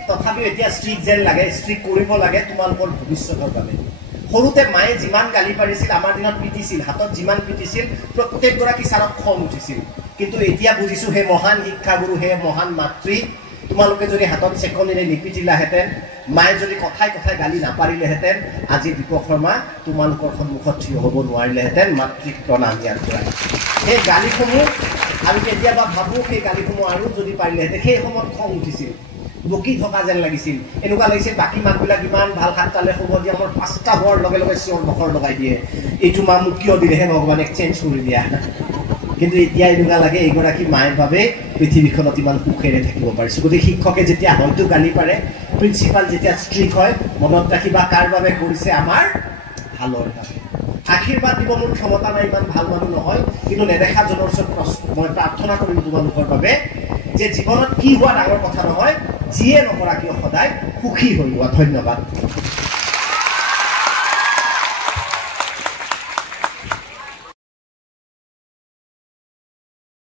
তথাপিও এতিয়া ষ্ট্ৰিক্ট যেন লাগে ষ্ট্ৰিক্ট কৰিব লাগে তোমালোকৰ ভৱিষ্যতৰ বাবে সৰুতে মায়ে যিমান গালি পাৰিছিল আমাৰ দিনত পিটিছিল হাতত যিমান পিটিছিল প্ৰত্যেকগৰাকী ছাৰক খং উঠিছিল কিন্তু এতিয়া বুজিছো সেই মহান শিক্ষাগুৰু সেই মহান মাতৃ তোমালোকে যদি হাতত চেকনিৰে নিপিটিলাহেঁতেন মায়ে যদি কথাই কথাই গালি নাপাৰিলেহেঁতেন আজি দীপক শৰ্মা তোমালোকৰ সন্মুখত থিয় হ'ব নোৱাৰিলেহেঁতেন মাতৃক প্ৰণাম দিয়াৰ পৰা সেই গালিসমূহ আৰু কেতিয়াবা ভাবোঁ সেই গালিসমূহ আৰু যদি পাৰিলেহেঁতেন সেই সময়ত খং উঠিছিল বকি থকা যেন লাগিছিল এনেকুৱা লাগিছিল বাকী মানুহবিলাক ইমান ভাল হাত তালে শুব দিয়ে আমাৰ 5টা হোৱাৰ লগে লগে চিঞৰ বখৰ লগাই দিয়ে এইটো মা মোক কিয় দিলেহে ভগৱানে এক্সচেঞ্জ কৰি দিয়া কিন্তু এতিয়া এনেকুৱা লাগে এইগৰাকী মায়েৰ বাবে পৃথিৱীখনত ইমান সুখেৰে থাকিব পাৰিছোঁ গতিকে শিক্ষকে যেতিয়া হয়তো গালি পাৰে প্ৰিন্সিপাল যেতিয়া ষ্ট্ৰিক্ট হয় মনত ৰাখিবা কাৰ বাবে কৰিছে আমাৰ ভালৰ বাবে আশীৰ্বাদ দিব মোৰ ক্ষমতা নাই ইমান ভাল মানুহ নহয় কিন্তু নেদেখাজনৰ ওচৰত মই প্ৰাৰ্থনা কৰিম তোমালোকৰ বাবে যে জীৱনত কি হোৱা ডাঙৰ কথা নহয় যিয়ে নকৰা কিয় সদায় সুখী হৈ লোৱা ধন্যবাদ